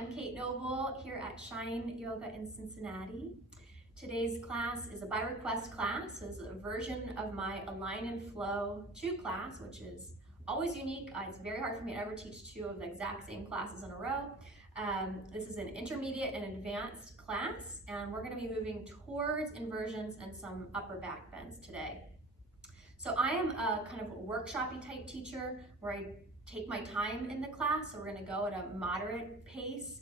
I'm Kate Noble here at Shine Yoga in Cincinnati. Today's class is a by request class. It's a version of my Align and Flow 2 class, which is always unique. It's very hard for me to ever teach two of the exact same classes in a row. This is an intermediate and advanced class, and we're going to be moving towards inversions and some upper back bends today. So I am a kind of workshopy type teacher where I take my time in the class, so we're going to go at a moderate pace,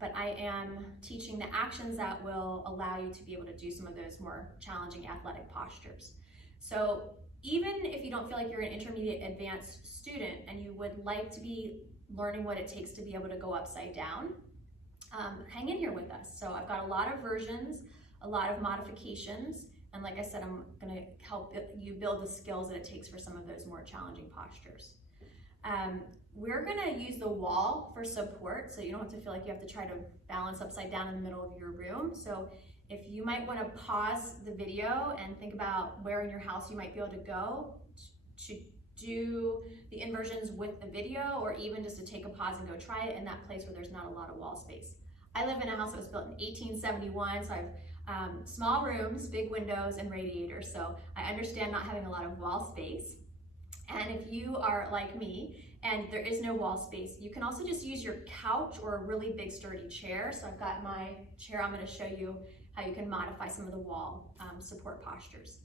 but I am teaching the actions that will allow you to be able to do some of those more challenging athletic postures. So even if you don't feel like you're an intermediate advanced student and you would like to be learning what it takes to be able to go upside down, hang in here with us. So I've got a lot of versions, a lot of modifications, and like I said, I'm going to help you build the skills that it takes for some of those more challenging postures. We're going to use the wall for support, so you don't have to feel like you have to try to balance upside down in the middle of your room. So if you might want to pause the video and think about where in your house you might be able to go to do the inversions with the video, or even just to take a pause and go try it in that place where there's not a lot of wall space. I live in a house that was built in 1871, so I've small rooms, big windows, and radiators, so I understand not having a lot of wall space. And if you are like me and there is no wall space, you can also just use your couch or a really big sturdy chair. So I've got my chair. I'm going to show you how you can modify some of the wall support postures.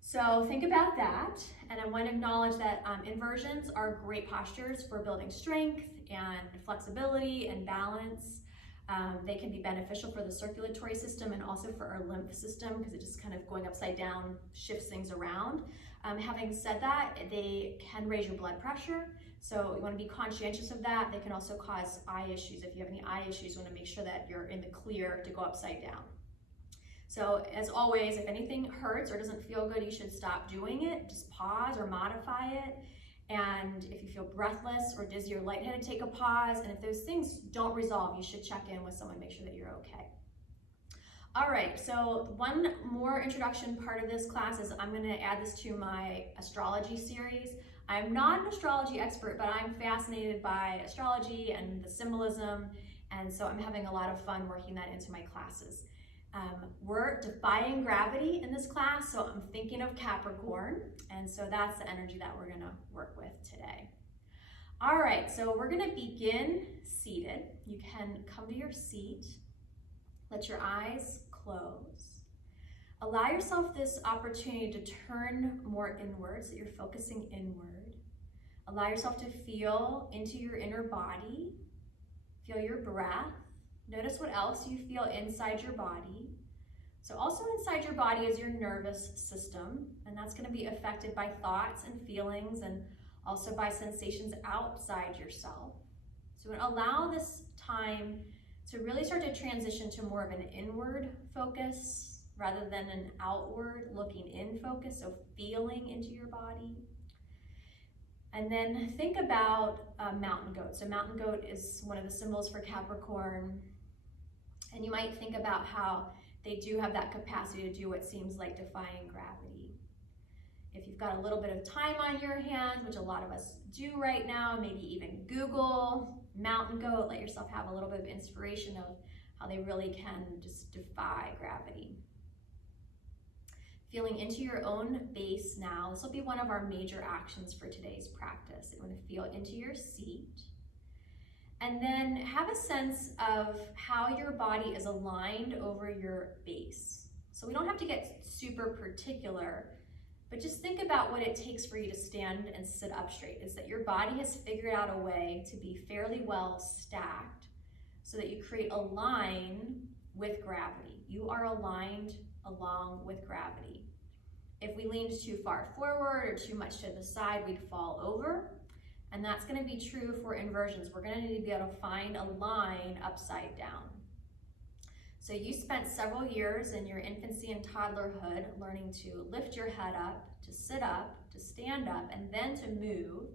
So think about that, and I want to acknowledge that inversions are great postures for building strength and flexibility and balance. They can be beneficial for the circulatory system and also for our lymph system, because it just kind of going upside down shifts things around. Having said that, they can raise your blood pressure, so you want to be conscientious of that. They can also cause eye issues. If you have any eye issues, you want to make sure that you're in the clear to go upside down. So as always, if anything hurts or doesn't feel good, you should stop doing it. Just pause or modify it. And if you feel breathless or dizzy or lightheaded, take a pause. And if those things don't resolve, you should check in with someone, make sure that you're okay. All right, so one more introduction part of this class is I'm going to add this to my astrology series. I'm not an astrology expert, but I'm fascinated by astrology and the symbolism, and so I'm having a lot of fun working that into my classes. We're defying gravity in this class, so I'm thinking of Capricorn, and so that's the energy that we're going to work with today. All right, so we're going to begin seated. You can come to your seat. Let your eyes close. Allow yourself this opportunity to turn more inward, so you're focusing inward. Allow yourself to feel into your inner body. Feel your breath. Notice what else you feel inside your body. So also inside your body is your nervous system, and that's going to be affected by thoughts and feelings, and also by sensations outside yourself. So allow this time to really start to transition to more of an inward focus rather than an outward looking in focus, so feeling into your body. And then think about mountain goat. So mountain goat is one of the symbols for Capricorn. And you might think about how they do have that capacity to do what seems like defying gravity. If you've got a little bit of time on your hands, which a lot of us do right now, maybe even Google mountain goat, let yourself have a little bit of inspiration of how they really can just defy gravity. Feeling into your own base now. This will be one of our major actions for today's practice. You want to feel into your seat. And then have a sense of how your body is aligned over your base. So we don't have to get super particular, but just think about what it takes for you to stand and sit up straight. Is that your body has figured out a way to be fairly well stacked so that you create a line with gravity. You are aligned along with gravity. If we leaned too far forward or too much to the side, we'd fall over. And that's going to be true for inversions. We're going to need to be able to find a line upside down. So you spent several years in your infancy and toddlerhood learning to lift your head up, to sit up, to stand up, and then to move.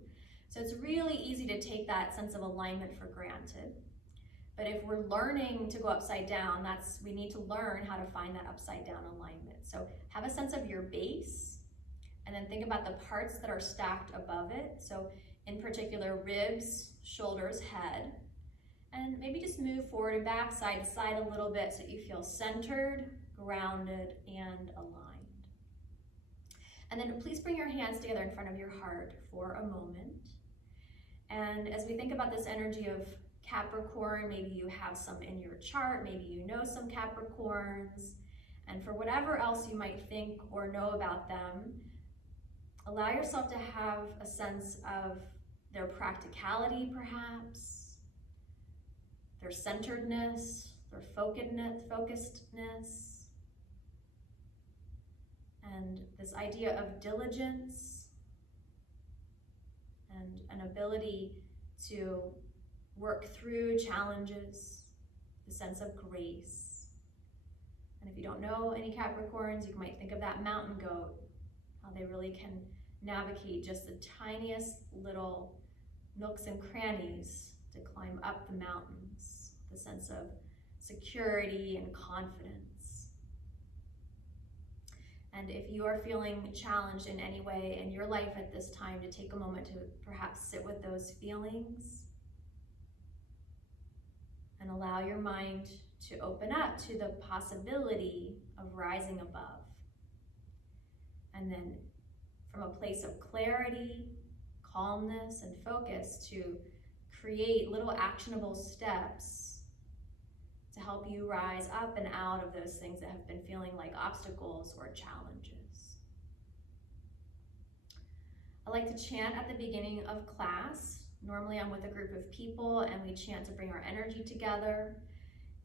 So it's really easy to take that sense of alignment for granted. But if we're learning to go upside down, we need to learn how to find that upside down alignment. So have a sense of your base, and then think about the parts that are stacked above it. So in particular, ribs, shoulders, head. And maybe just move forward and back, side to side a little bit so that you feel centered, grounded, and aligned. And then please bring your hands together in front of your heart for a moment. And as we think about this energy of Capricorn, maybe you have some in your chart, maybe you know some Capricorns, and for whatever else you might think or know about them, allow yourself to have a sense of their practicality perhaps, their centeredness, their focusedness, and this idea of diligence and an ability to work through challenges, the sense of grace. And if you don't know any Capricorns, you might think of that mountain goat, how they really can navigate just the tiniest little nooks and crannies to climb up the mountains, the sense of security and confidence. And if you are feeling challenged in any way in your life at this time, to take a moment to perhaps sit with those feelings and allow your mind to open up to the possibility of rising above. And then from a place of clarity, calmness, and focus, to create little actionable steps to help you rise up and out of those things that have been feeling like obstacles or challenges. I like to chant at the beginning of class. Normally I'm with a group of people and we chant to bring our energy together.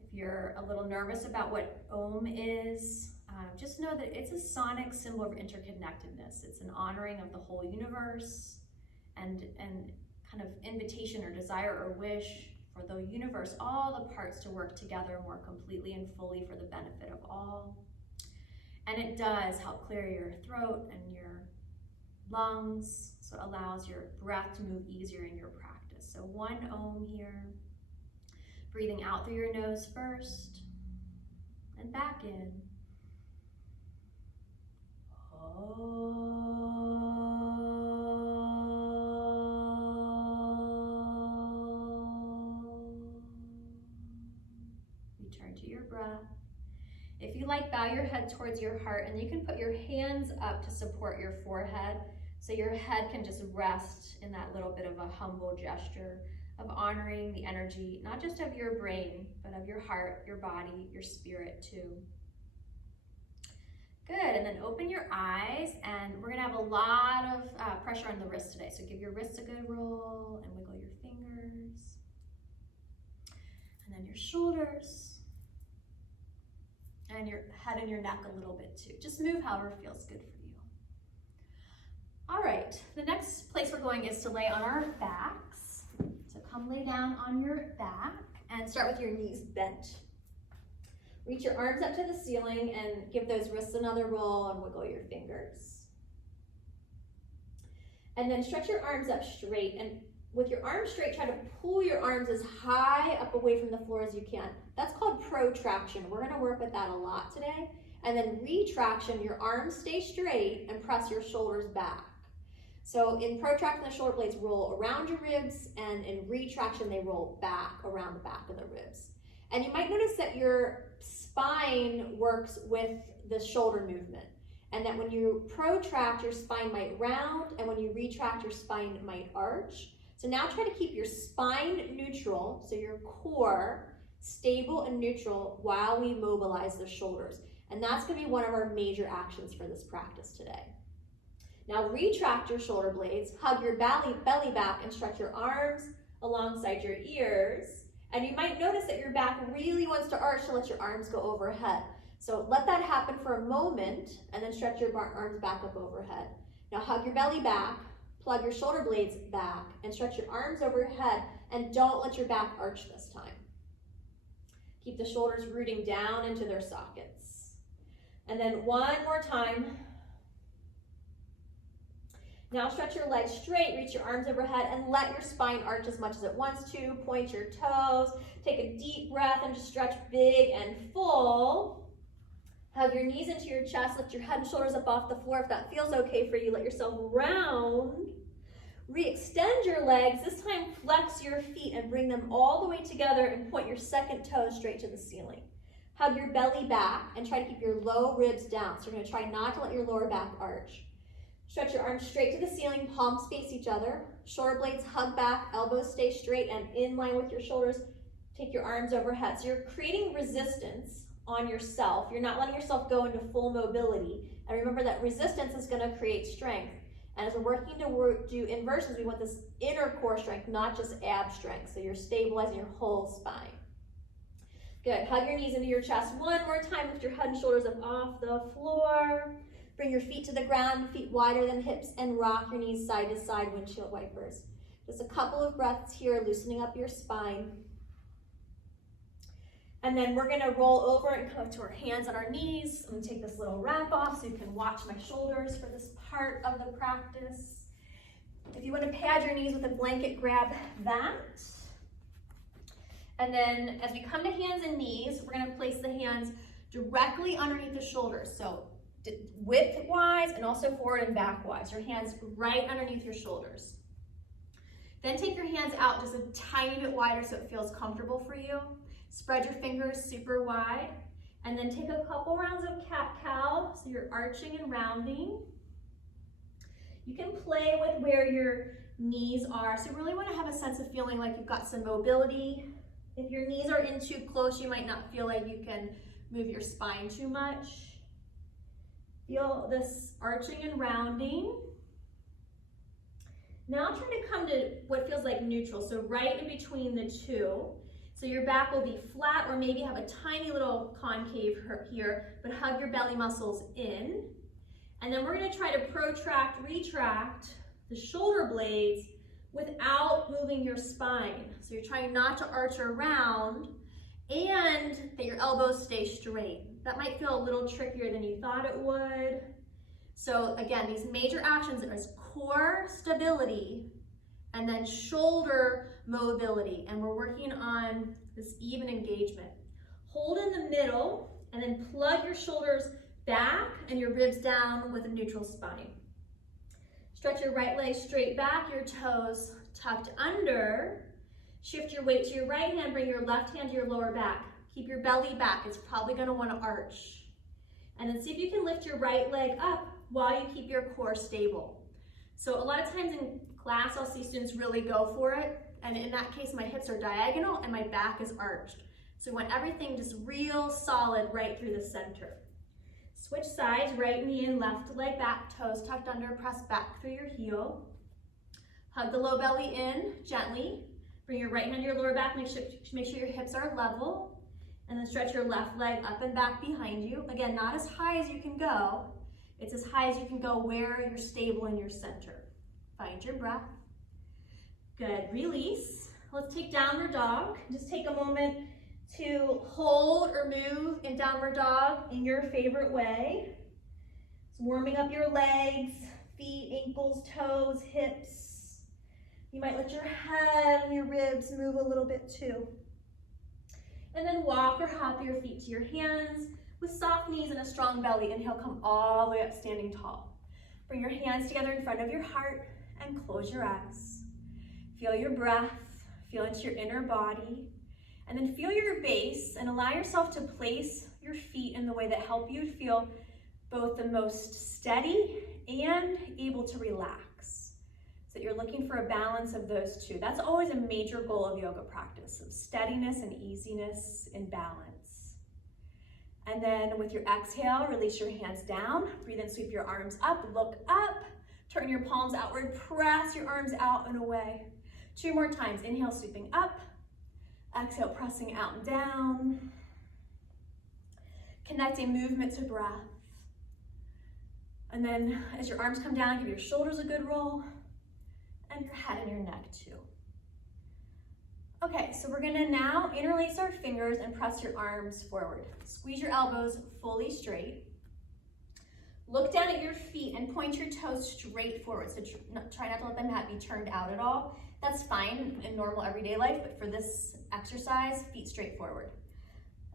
If you're a little nervous about what Om is, just know that it's a sonic symbol of interconnectedness. It's an honoring of the whole universe and kind of invitation or desire or wish for the universe, all the parts to work together more completely and fully for the benefit of all. And it does help clear your throat and your lungs, so it allows your breath to move easier in your practice. So 1 Om here, breathing out through your nose first, and back in. Return to your breath. If you like, bow your head towards your heart, and you can put your hands up to support your forehead so your head can just rest in that little bit of a humble gesture of honoring the energy, not just of your brain, but of your heart, your body, your spirit too. Good, and then open your eyes, and we're gonna have a lot of pressure on the wrists today. So give your wrists a good roll and wiggle your fingers. And then your shoulders. And your head and your neck a little bit too. Just move however feels good for you. All right, the next place we're going is to lay on our backs. So come lay down on your back and start with your knees bent. Reach your arms up to the ceiling and give those wrists another roll and wiggle your fingers. And then stretch your arms up straight, and with your arms straight, try to pull your arms as high up away from the floor as you can. That's called protraction. We're gonna work with that a lot today. And then retraction, your arms stay straight and press your shoulders back. So in protraction, the shoulder blades roll around your ribs, and in retraction, they roll back around the back of the ribs. And you might notice that your spine works with the shoulder movement, and that when you protract, your spine might round, and when you retract, your spine might arch. So now try to keep your spine neutral, so your core stable and neutral while we mobilize the shoulders. And that's gonna be one of our major actions for this practice today. Now retract your shoulder blades, hug your belly back, and stretch your arms alongside your ears. And you might notice that your back really wants to arch, so let your arms go overhead. So let that happen for a moment, and then stretch your arms back up overhead. Now hug your belly back, plug your shoulder blades back, and stretch your arms overhead, and don't let your back arch this time. Keep the shoulders rooting down into their sockets. And then one more time. Now stretch your legs straight, reach your arms overhead, and let your spine arch as much as it wants to. Point your toes, take a deep breath, and just stretch big and full. Hug your knees into your chest, lift your head and shoulders up off the floor. If that feels okay for you, let yourself round. Re-extend your legs. This time flex your feet and bring them all the way together and point your second toe straight to the ceiling. Hug your belly back and try to keep your low ribs down. So you're going to try not to let your lower back arch. Stretch your arms straight to the ceiling, palms face each other. Shoulder blades hug back, elbows stay straight and in line with your shoulders. Take your arms overhead. So you're creating resistance on yourself. You're not letting yourself go into full mobility. And remember that resistance is going to create strength. And as we're working to do inversions, we want this inner core strength, not just ab strength. So you're stabilizing your whole spine. Good. Hug your knees into your chest. One more time. Lift your head and shoulders up off the floor. Bring your feet to the ground, feet wider than hips, and rock your knees side to side, windshield wipers. Just a couple of breaths here, loosening up your spine. And then we're gonna roll over and come up to our hands on our knees. I'm gonna take this little wrap off so you can watch my shoulders for this part of the practice. If you wanna pad your knees with a blanket, grab that. And then as we come to hands and knees, we're gonna place the hands directly underneath the shoulders. So width-wise and also forward and back-wise. Your hands right underneath your shoulders. Then take your hands out just a tiny bit wider so it feels comfortable for you. Spread your fingers super wide. And then take a couple rounds of cat-cow, so you're arching and rounding. You can play with where your knees are. So you really want to have a sense of feeling like you've got some mobility. If your knees are in too close, you might not feel like you can move your spine too much. Feel this arching and rounding. Now try to come to what feels like neutral, so right in between the two. So your back will be flat or maybe have a tiny little concave here, but hug your belly muscles in. And then we're gonna try to protract, retract the shoulder blades without moving your spine. So you're trying not to arch around and that your elbows stay straight. That might feel a little trickier than you thought it would. So again, these major actions are core stability and then shoulder mobility. And we're working on this even engagement. Hold in the middle and then plug your shoulders back and your ribs down with a neutral spine. Stretch your right leg straight back, your toes tucked under. Shift your weight to your right hand, bring your left hand to your lower back. Keep your belly back, it's probably gonna wanna arch. And then see if you can lift your right leg up while you keep your core stable. So a lot of times in class, I'll see students really go for it. And in that case, my hips are diagonal and my back is arched. So we want everything just real solid right through the center. Switch sides, right knee in, left leg back, toes tucked under, press back through your heel. Hug the low belly in gently. Bring your right hand to your lower back, make sure your hips are level. And then stretch your left leg up and back behind you. Again, not as high as you can go. It's as high as you can go where you're stable in your center. Find your breath. Good, release. Let's take downward dog. Just take a moment to hold or move in downward dog in your favorite way. So warming up your legs, feet, ankles, toes, hips. You might let your head and your ribs move a little bit too. And then walk or hop your feet to your hands with soft knees and a strong belly. Inhale, come all the way up, standing tall. Bring your hands together in front of your heart and close your eyes. Feel your breath, feel into your inner body, and then feel your base and allow yourself to place your feet in the way that help you feel both the most steady and able to relax. So that you're looking for a balance of those two. That's always a major goal of yoga practice, of steadiness and easiness in balance. And then with your exhale, release your hands down. Breathe in, sweep your arms up, look up, turn your palms outward, press your arms out and away. 2 more times, inhale, sweeping up, exhale, pressing out and down. Connecting movement to breath. And then as your arms come down, give your shoulders a good roll and your head and your neck too. Okay, so we're gonna now interlace our fingers and press your arms forward. Squeeze your elbows fully straight. Look down at your feet and point your toes straight forward. So try not to let them be turned out at all. That's fine in normal everyday life, but for this exercise, feet straight forward.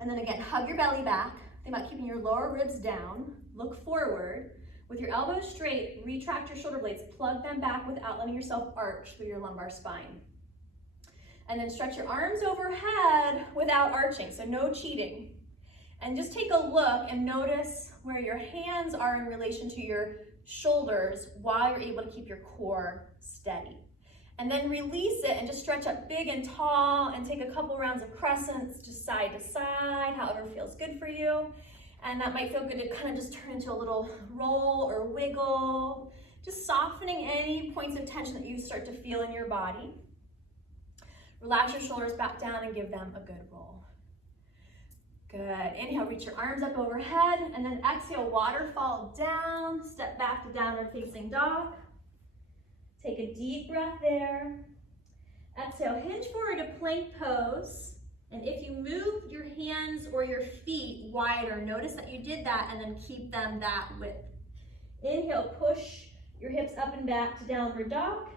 And then again, hug your belly back. Think about keeping your lower ribs down. Look forward. With your elbows straight, retract your shoulder blades, plug them back without letting yourself arch through your lumbar spine. And then stretch your arms overhead without arching, so no cheating. And just take a look and notice where your hands are in relation to your shoulders while you're able to keep your core steady. And then release it and just stretch up big and tall and take a couple rounds of crescents just side to side, however feels good for you. And that might feel good to kind of just turn into a little roll or wiggle, just softening any points of tension that you start to feel in your body. Relax your shoulders back down and give them a good roll. Good. Inhale, reach your arms up overhead, and then exhale, waterfall down, step back to downward facing dog. Take a deep breath there. Exhale, hinge forward to plank pose. And if you move your hands or your feet wider, notice that you did that and then keep them that width. Inhale, push your hips up and back to downward dog.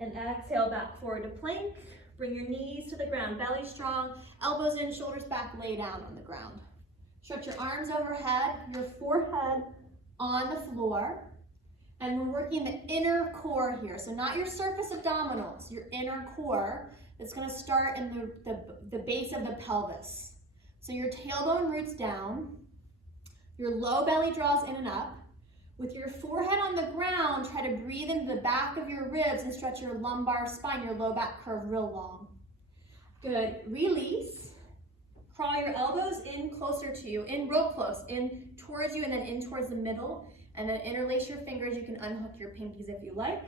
And exhale, back forward to plank. Bring your knees to the ground, belly strong, elbows in, shoulders back, lay down on the ground. Stretch your arms overhead, your forehead on the floor. And we're working the inner core here. So not your surface abdominals, your inner core. It's gonna start in the base of the pelvis. So your tailbone roots down, your low belly draws in and up. With your forehead on the ground, try to breathe into the back of your ribs and stretch your lumbar spine, your low back curve real long. Good, release. Crawl your elbows in closer to you, in real close, in towards you and then in towards the middle. And then interlace your fingers. You can unhook your pinkies if you like.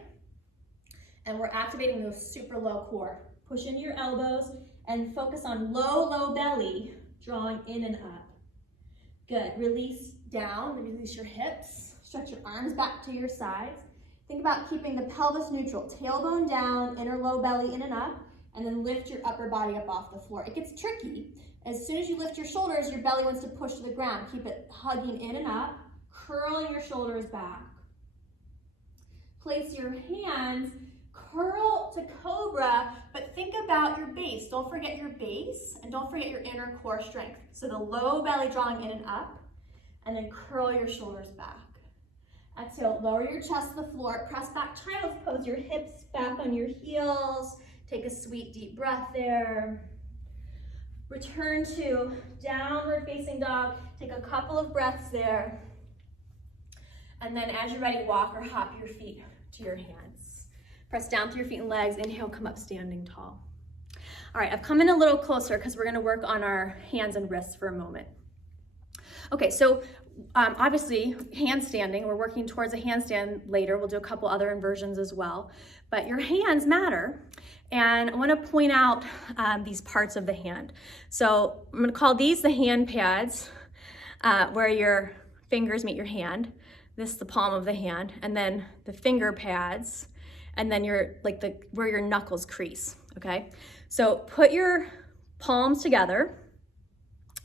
And we're activating those super low core. Push into your elbows and focus on low, low belly, drawing in and up. Good, release down, release your hips. Stretch your arms back to your sides. Think about keeping the pelvis neutral. Tailbone down, inner low belly in and up, and then lift your upper body up off the floor. It gets tricky. As soon as you lift your shoulders, your belly wants to push to the ground. Keep it hugging in and up, curling your shoulders back. Place your hands, curl to cobra, but think about your base. Don't forget your base, and don't forget your inner core strength. So the low belly drawing in and up, and then curl your shoulders back. Exhale, lower your chest to the floor, press back child's pose, your hips back on your heels. Take a sweet deep breath there. Return to downward facing dog. Take a couple of breaths there. And then as you're ready, walk or hop your feet to your hands. Press down through your feet and legs. Inhale, come up standing tall. All right, I've come in a little closer because we're gonna work on our hands and wrists for a moment. Okay, so obviously handstanding, we're working towards a handstand later. We'll do a couple other inversions as well, but your hands matter. And I wanna point out these parts of the hand. So I'm gonna call these the hand pads, where your fingers meet your hand. This is the palm of the hand, and then the finger pads, and then where your knuckles crease, okay? So put your palms together,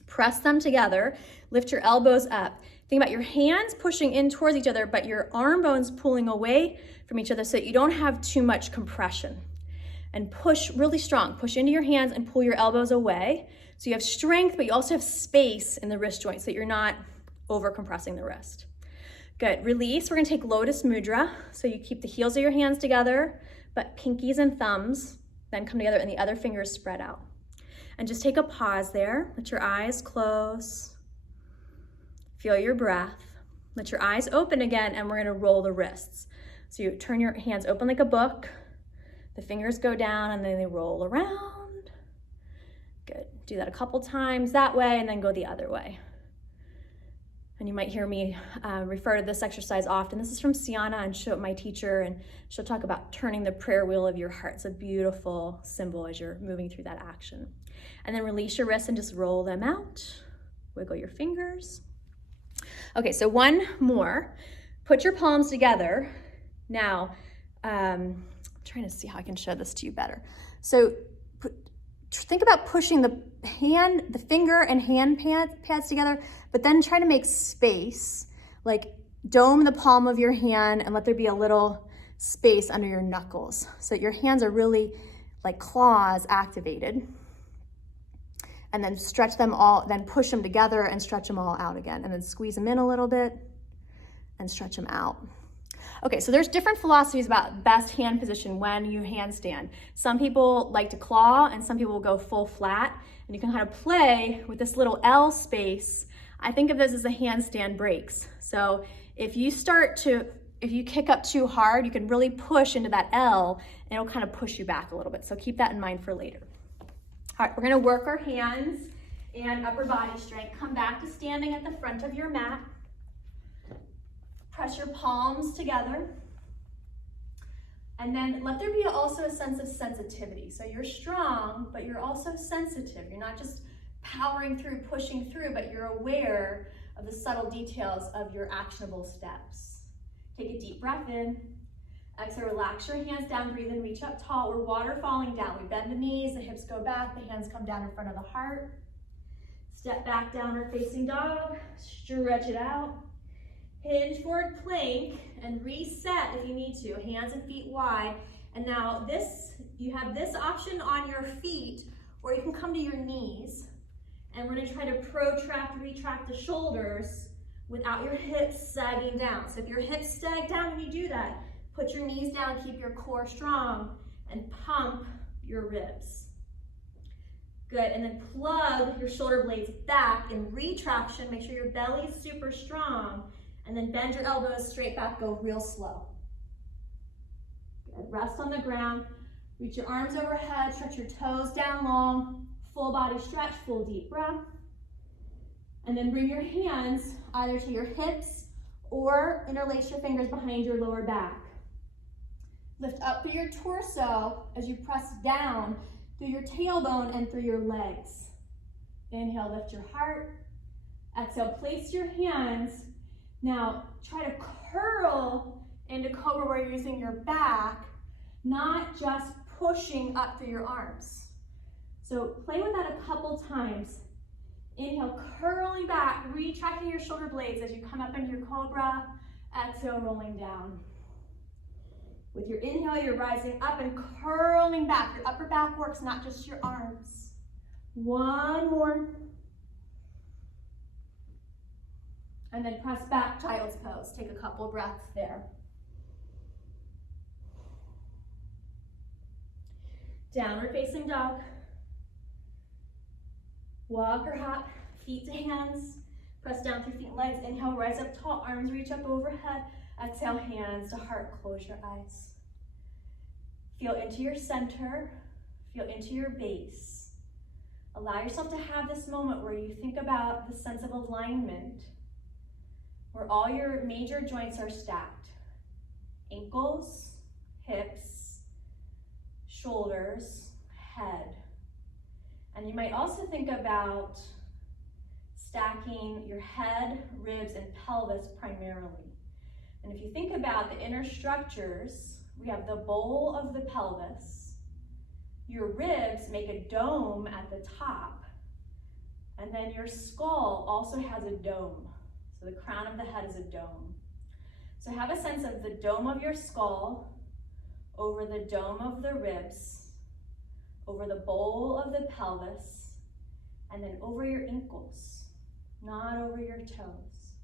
press them together, lift your elbows up. Think about your hands pushing in towards each other, but your arm bones pulling away from each other so that you don't have too much compression. And push really strong. Push into your hands and pull your elbows away. So you have strength, but you also have space in the wrist joint so that you're not over compressing the wrist. Good, release. We're gonna take Lotus Mudra. So you keep the heels of your hands together, but pinkies and thumbs then come together and the other fingers spread out. And just take a pause there. Let your eyes close. Feel your breath. Let your eyes open again, and we're gonna roll the wrists. So you turn your hands open like a book. The fingers go down and then they roll around. Good, do that a couple times that way and then go the other way. And you might hear me refer to this exercise often. This is from Sienna, and my teacher, and she'll talk about turning the prayer wheel of your heart. It's a beautiful symbol as you're moving through that action. And then release your wrists and just roll them out. Wiggle your fingers. Okay, so one more. Put your palms together. Now, I'm trying to see how I can show this to you better. So think about pushing the finger and hand pads together, but then try to make space, like dome the palm of your hand and let there be a little space under your knuckles. So your hands are really like claws activated. And then stretch them all, then push them together and stretch them all out again. And then squeeze them in a little bit. and stretch them out. Okay, so there's different philosophies about best hand position when you handstand. Some people like to claw and some people will go full flat, and you can kind of play with this little L space. I think of this as the handstand breaks. So if you kick up too hard, you can really push into that L and it'll kind of push you back a little bit. So keep that in mind for later. All right, we're gonna work our hands and upper body strength. Come back to standing at the front of your mat. Press your palms together. And then let there be also a sense of sensitivity. So you're strong, but you're also sensitive. You're not just powering through, pushing through, but you're aware of the subtle details of your actionable steps. Take a deep breath in. Exhale, relax your hands down, breathe in, reach up tall. We're waterfalling down. We bend the knees, the hips go back, the hands come down in front of the heart. Step back, downward facing dog, stretch it out. Hinge forward plank and reset if you need to, hands and feet wide. And now you have this option on your feet, or you can come to your knees. And we're gonna try to protract, retract the shoulders without your hips sagging down. So if your hips sag down when you do that, put your knees down, keep your core strong, and pump your ribs. Good, and then plug your shoulder blades back in retraction. Make sure your belly is super strong. And then bend your elbows straight back, go real slow. Good. Rest on the ground, reach your arms overhead, stretch your toes down long, full body stretch, full deep breath. And then bring your hands either to your hips or interlace your fingers behind your lower back. Lift up through your torso as you press down through your tailbone and through your legs. Inhale, lift your heart. Exhale, place your hands. Now, try to curl into cobra where you're using your back, not just pushing up through your arms. So play with that a couple times. Inhale, curling back, retracting your shoulder blades as you come up into your cobra. Exhale, rolling down. With your inhale, you're rising up and curling back. Your upper back works, not just your arms. One more. And then press back, child's pose. Take a couple breaths there. Downward facing dog. Walk or hop, feet to hands. Press down through feet and legs. Inhale, rise up tall, arms reach up overhead. Exhale, hands to heart, close your eyes. Feel into your center, feel into your base. Allow yourself to have this moment where you think about the sense of alignment, where all your major joints are stacked. Ankles, hips, shoulders, head. And you might also think about stacking your head, ribs, and pelvis primarily. And if you think about the inner structures, we have the bowl of the pelvis. Your ribs make a dome at the top. And then your skull also has a dome. So the crown of the head is a dome. So have a sense of the dome of your skull over the dome of the ribs, over the bowl of the pelvis, and then over your ankles, not over your toes.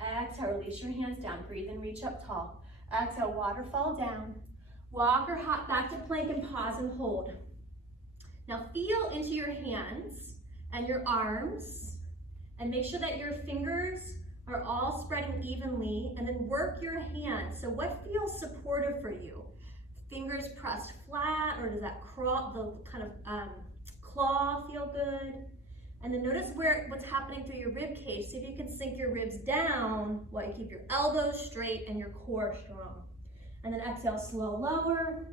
Exhale, release your hands down. Breathe and reach up tall. Exhale, waterfall down. Walk or hop back to plank and pause and hold. Now feel into your hands and your arms and make sure that your fingers are all spreading evenly, and then work your hands. So what feels supportive for you? Fingers pressed flat, or does that the kind of claw feel good? And then notice what's happening through your rib cage. See if you can sink your ribs down while you keep your elbows straight and your core strong. And then exhale, slow lower,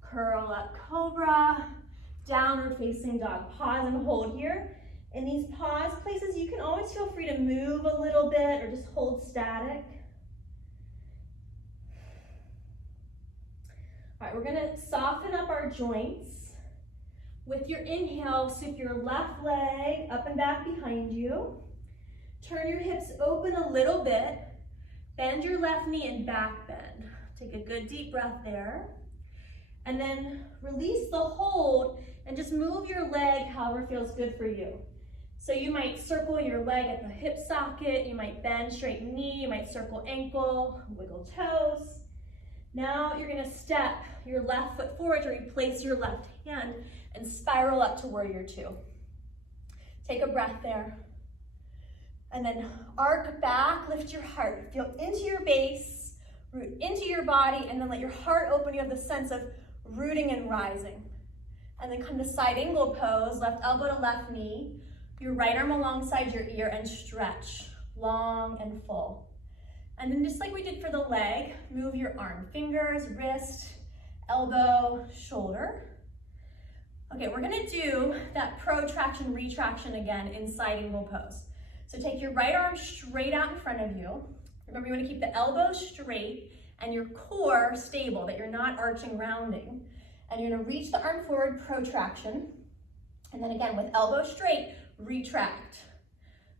curl up cobra, downward facing dog. Pause and hold here. In these pause places, you can always feel free to move a little bit or just hold static. All right, we're gonna soften up our joints. With your inhale, sweep your left leg up and back behind you. Turn your hips open a little bit. Bend your left knee and back bend. Take a good deep breath there. And then release the hold and just move your leg however feels good for you. So you might circle your leg at the hip socket, you might bend straight knee, you might circle ankle, wiggle toes. Now you're gonna step your left foot forward to replace your left hand and spiral up to warrior two. Take a breath there. And then arc back, lift your heart. Feel into your base, root into your body, and then let your heart open. You have the sense of rooting and rising. And then come to side angle pose, left elbow to left knee, your right arm alongside your ear, and stretch, long and full. And then just like we did for the leg, move your arm, fingers, wrist, elbow, shoulder. Okay, we're gonna do that protraction, retraction again in side angle pose. So take your right arm straight out in front of you. Remember, you wanna keep the elbow straight and your core stable, that you're not arching, rounding. And you're gonna reach the arm forward, protraction. And then again, with elbow straight, retract.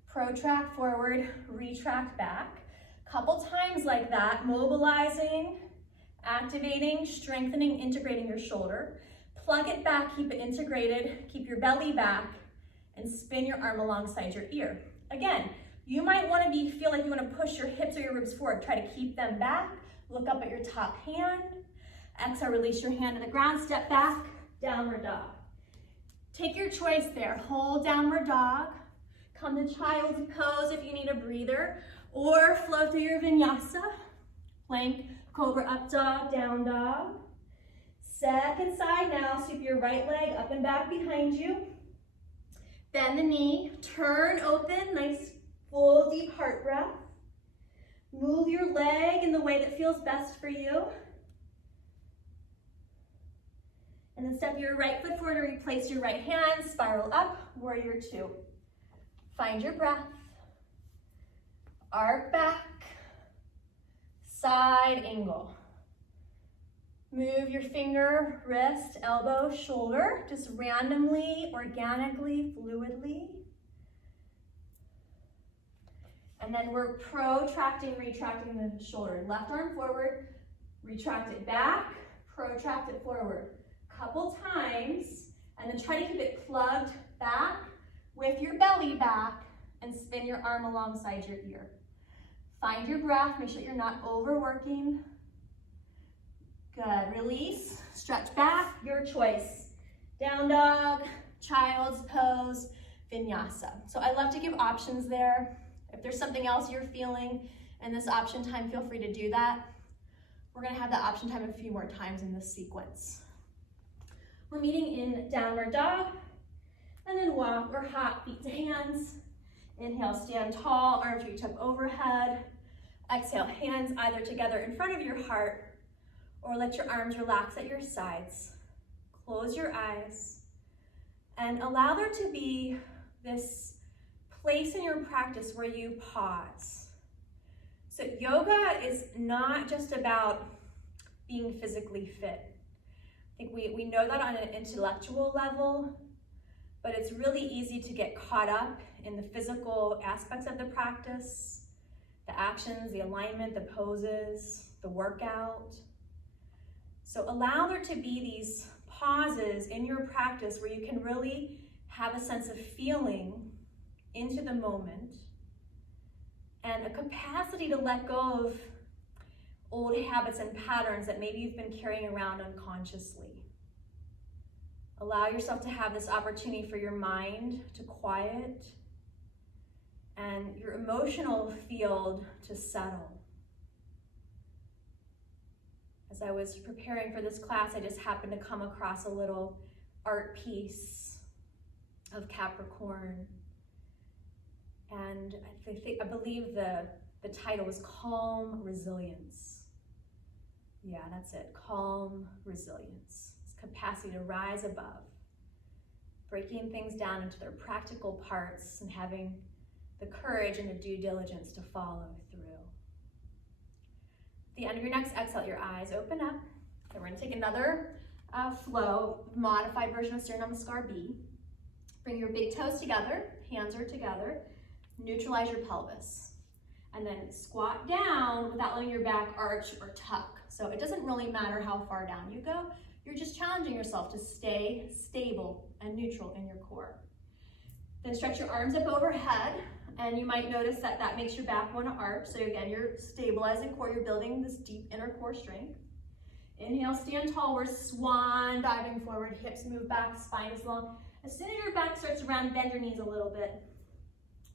Protract forward, retract back. Couple times like that, mobilizing, activating, strengthening, integrating your shoulder. Plug it back, keep it integrated, keep your belly back, and spin your arm alongside your ear. Again, you might want to feel like you want to push your hips or your ribs forward. Try to keep them back. Look up at your top hand. Exhale, release your hand to the ground, step back, downward dog. Take your choice there. Hold downward dog. Come to child's pose if you need a breather, or flow through your vinyasa. Plank, cobra, up dog, down dog. Second side now, sweep your right leg up and back behind you. Bend the knee, turn open, nice full deep heart breath. Move your leg in the way that feels best for you. And then step your right foot forward to replace your right hand, spiral up, warrior two. Find your breath. Arc back, side angle. Move your finger, wrist, elbow, shoulder, just randomly, organically, fluidly. And then we're protracting, retracting the shoulder. Left arm forward, retract it back, protract it forward. Couple times, and then try to keep it plugged back with your belly back and spin your arm alongside your ear. Find your breath, make sure you're not overworking. Good, release, stretch back, your choice. Down dog, child's pose, vinyasa. So I love to give options there. If there's something else you're feeling in this option time, feel free to do that. We're gonna have that option time a few more times in this sequence. We're meeting in downward dog, and then walk or hop, feet to hands. Inhale, stand tall, arms reach up overhead. Exhale, hands either together in front of your heart, or let your arms relax at your sides. Close your eyes and allow there to be this place in your practice where you pause. So yoga is not just about being physically fit. I think we know that on an intellectual level, but it's really easy to get caught up in the physical aspects of the practice, the actions, the alignment, the poses, the workout. So allow there to be these pauses in your practice where you can really have a sense of feeling into the moment and a capacity to let go of old habits and patterns that maybe you've been carrying around unconsciously. Allow yourself to have this opportunity for your mind to quiet and your emotional field to settle. As I was preparing for this class, I just happened to come across a little art piece of Capricorn. And I believe the title was Calm Resilience. Yeah, that's it, Calm Resilience. It's capacity to rise above, breaking things down into their practical parts and having the courage and the due diligence to follow through. At the end of your next exhale, your eyes open up. So we're gonna take another flow, modified version of Surya Namaskar B. Bring your big toes together, hands are together, neutralize your pelvis. And then squat down without letting your back arch or tuck. So it doesn't really matter how far down you go, you're just challenging yourself to stay stable and neutral in your core. Then stretch your arms up overhead, and you might notice that that makes your back want to arch. So again, you're stabilizing core, you're building this deep inner core strength. Inhale, stand tall, we're swan diving forward, hips move back, spine is long. As soon as your back starts to round, bend your knees a little bit.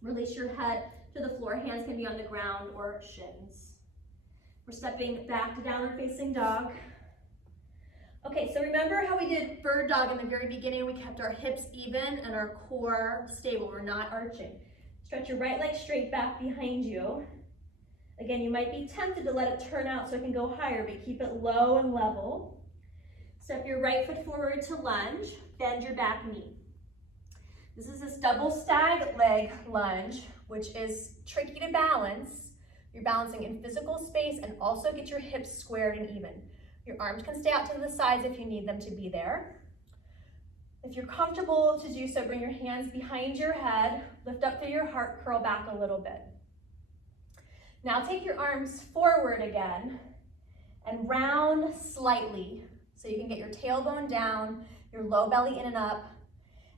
Release your head to the floor, hands can be on the ground or shins. We're stepping back to downward facing dog. Okay, so remember how we did bird dog in the very beginning? We kept our hips even and our core stable. We're not arching. Stretch your right leg straight back behind you. Again, you might be tempted to let it turn out so it can go higher, but keep it low and level. Step your right foot forward to lunge. Bend your back knee. This is this double stag leg lunge, which is tricky to balance. You're balancing in physical space and also get your hips squared and even. Your arms can stay out to the sides if you need them to be there. If you're comfortable to do so, bring your hands behind your head, lift up through your heart, curl back a little bit. Now take your arms forward again and round slightly so you can get your tailbone down, your low belly in and up,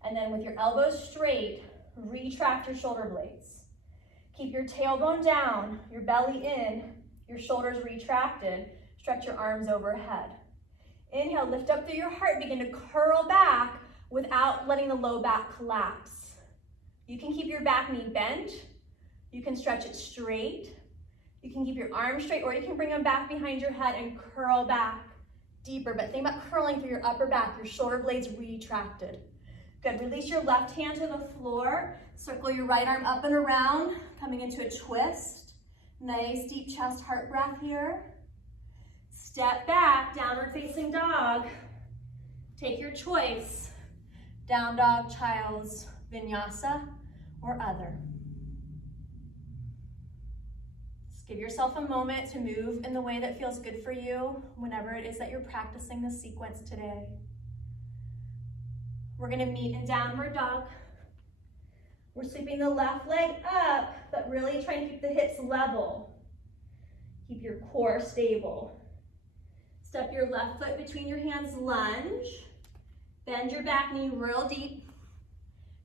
and then with your elbows straight, retract your shoulder blades. Keep your tailbone down, your belly in, your shoulders retracted. Stretch your arms overhead. Inhale, lift up through your heart, begin to curl back without letting the low back collapse. You can keep your back knee bent. You can stretch it straight. You can keep your arms straight, or you can bring them back behind your head and curl back deeper. But think about curling through your upper back, your shoulder blades retracted. Good, release your left hand to the floor. Circle your right arm up and around, coming into a twist. Nice deep chest heart breath here. Step back, downward facing dog. Take your choice. Down dog, child's vinyasa, or other. Just give yourself a moment to move in the way that feels good for you whenever it is that you're practicing this sequence today. We're gonna meet in downward dog. We're sweeping the left leg up, but really trying to keep the hips level. Keep your core stable. Step your left foot between your hands, lunge. Bend your back knee real deep.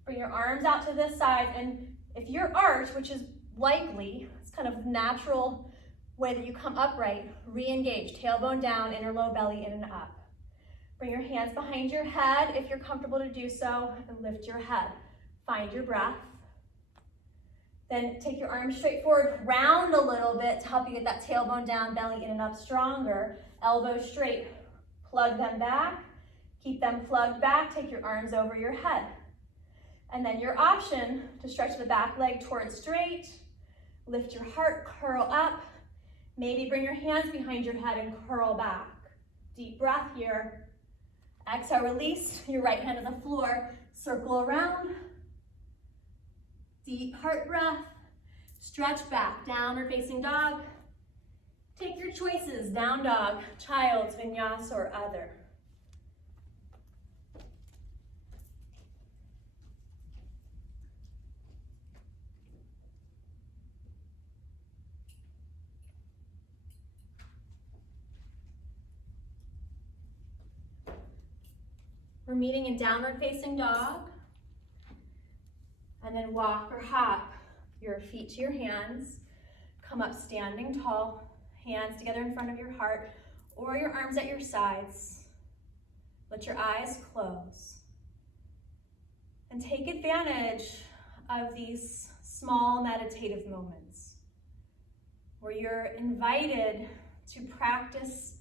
Bring your arms out to the side, and if you're arched, which is likely, it's kind of natural way that you come upright, re-engage, tailbone down, inner low belly in and up. Bring your hands behind your head if you're comfortable to do so, and lift your head. Find your breath. Then take your arms straight forward, round a little bit to help you get that tailbone down, belly in and up stronger. Elbows straight, plug them back, keep them plugged back, take your arms over your head. And then your option to stretch the back leg towards straight, lift your heart, curl up, maybe bring your hands behind your head and curl back. Deep breath here. Exhale, release your right hand to the floor, circle around. Deep heart breath, stretch back, downward facing dog. Take your choices, down dog, child's vinyasa, or other. We're meeting in downward facing dog. And then walk or hop your feet to your hands. Come up standing tall. Hands together in front of your heart or your arms at your sides. Let your eyes close. And take advantage of these small meditative moments where you're invited to practice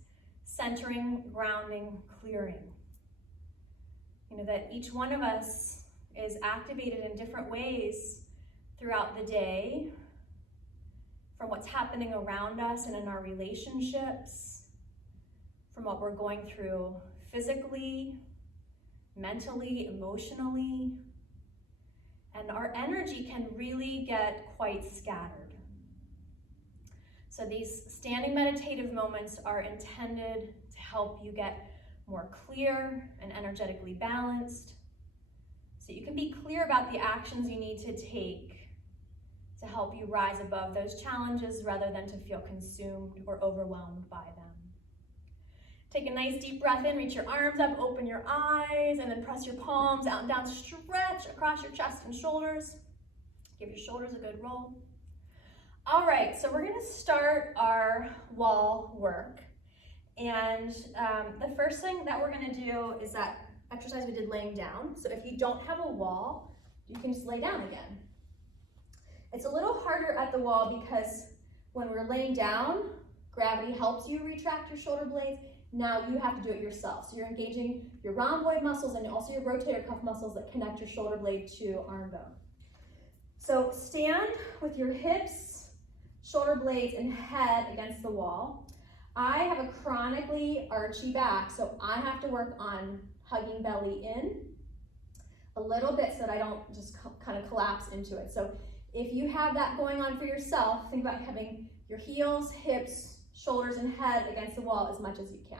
centering, grounding, clearing. You know, that each one of us is activated in different ways throughout the day, from what's happening around us and in our relationships, from what we're going through physically, mentally, emotionally, and our energy can really get quite scattered. So these standing meditative moments are intended to help you get more clear and energetically balanced, so you can be clear about the actions you need to take to help you rise above those challenges rather than to feel consumed or overwhelmed by them. Take a nice deep breath in, reach your arms up, open your eyes, and then press your palms out and down, stretch across your chest and shoulders. Give your shoulders a good roll. All right, so we're gonna start our wall work. And the first thing that we're gonna do is that exercise we did laying down. So if you don't have a wall, you can just lay down again. It's a little harder at the wall because when we're laying down, gravity helps you retract your shoulder blades. Now you have to do it yourself. So you're engaging your rhomboid muscles and also your rotator cuff muscles that connect your shoulder blade to arm bone. So stand with your hips, shoulder blades, and head against the wall. I have a chronically archy back, so I have to work on hugging belly in a little bit so that I don't just kind of collapse into it. So if you have that going on for yourself, think about having your heels, hips, shoulders, and head against the wall as much as you can.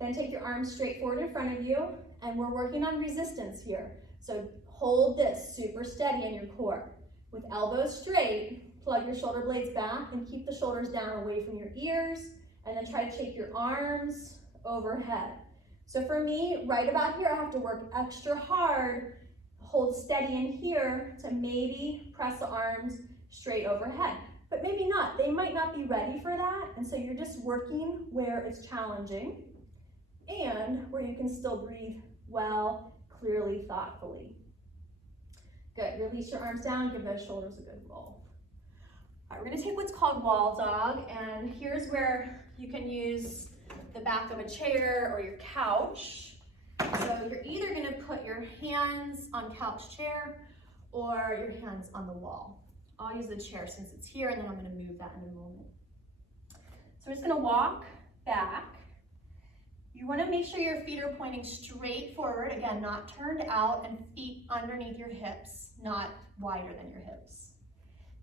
Then take your arms straight forward in front of you, and we're working on resistance here. So hold this super steady in your core. With elbows straight, plug your shoulder blades back and keep the shoulders down away from your ears, and then try to take your arms overhead. So for me, right about here, I have to work extra hard, hold steady in here to maybe press the arms straight overhead. But maybe not. They might not be ready for that. And so you're just working where it's challenging and where you can still breathe well, clearly, thoughtfully. Good. Release your arms down. Give those shoulders a good roll. All right, we're going to take what's called wall dog. And here's where you can use the back of a chair or your couch. So you're either going to put your hands on couch chair or your hands on the wall. I'll use the chair since it's here, and then I'm going to move that in a moment. So we're just going to walk back. You want to make sure your feet are pointing straight forward, again, not turned out, and feet underneath your hips, not wider than your hips.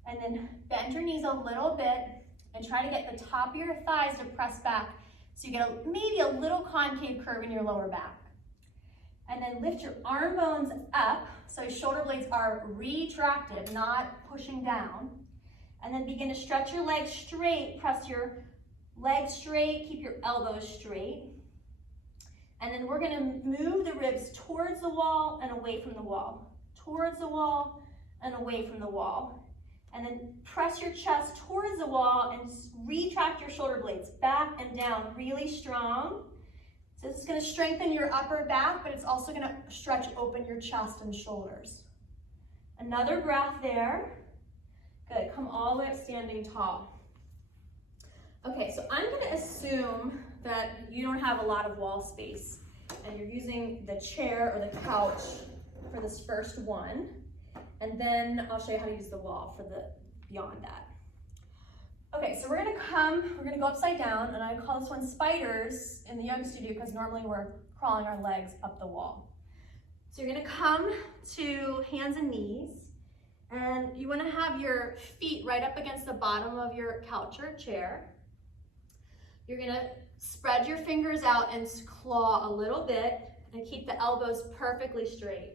And then bend your knees a little bit and try to get the top of your thighs to press back so you get maybe a little concave curve in your lower back. And then lift your arm bones up so your shoulder blades are retracted, not pushing down. And then begin to stretch your legs straight, press your legs straight, keep your elbows straight. And then we're gonna move the ribs towards the wall and away from the wall, towards the wall and away from the wall. And then press your chest towards the wall and retract your shoulder blades back and down really strong. So this is going to strengthen your upper back, but it's also going to stretch open your chest and shoulders. Another breath there. Good. Come all the way up standing tall. Okay, so I'm going to assume that you don't have a lot of wall space and you're using the chair or the couch for this first one. And then I'll show you how to use the wall for the beyond that. Okay, so we're gonna go upside down, and I call this one spiders in the yoga studio because normally we're crawling our legs up the wall. So you're gonna come to hands and knees, and you wanna have your feet right up against the bottom of your couch or chair. You're gonna spread your fingers out and claw a little bit, and keep the elbows perfectly straight.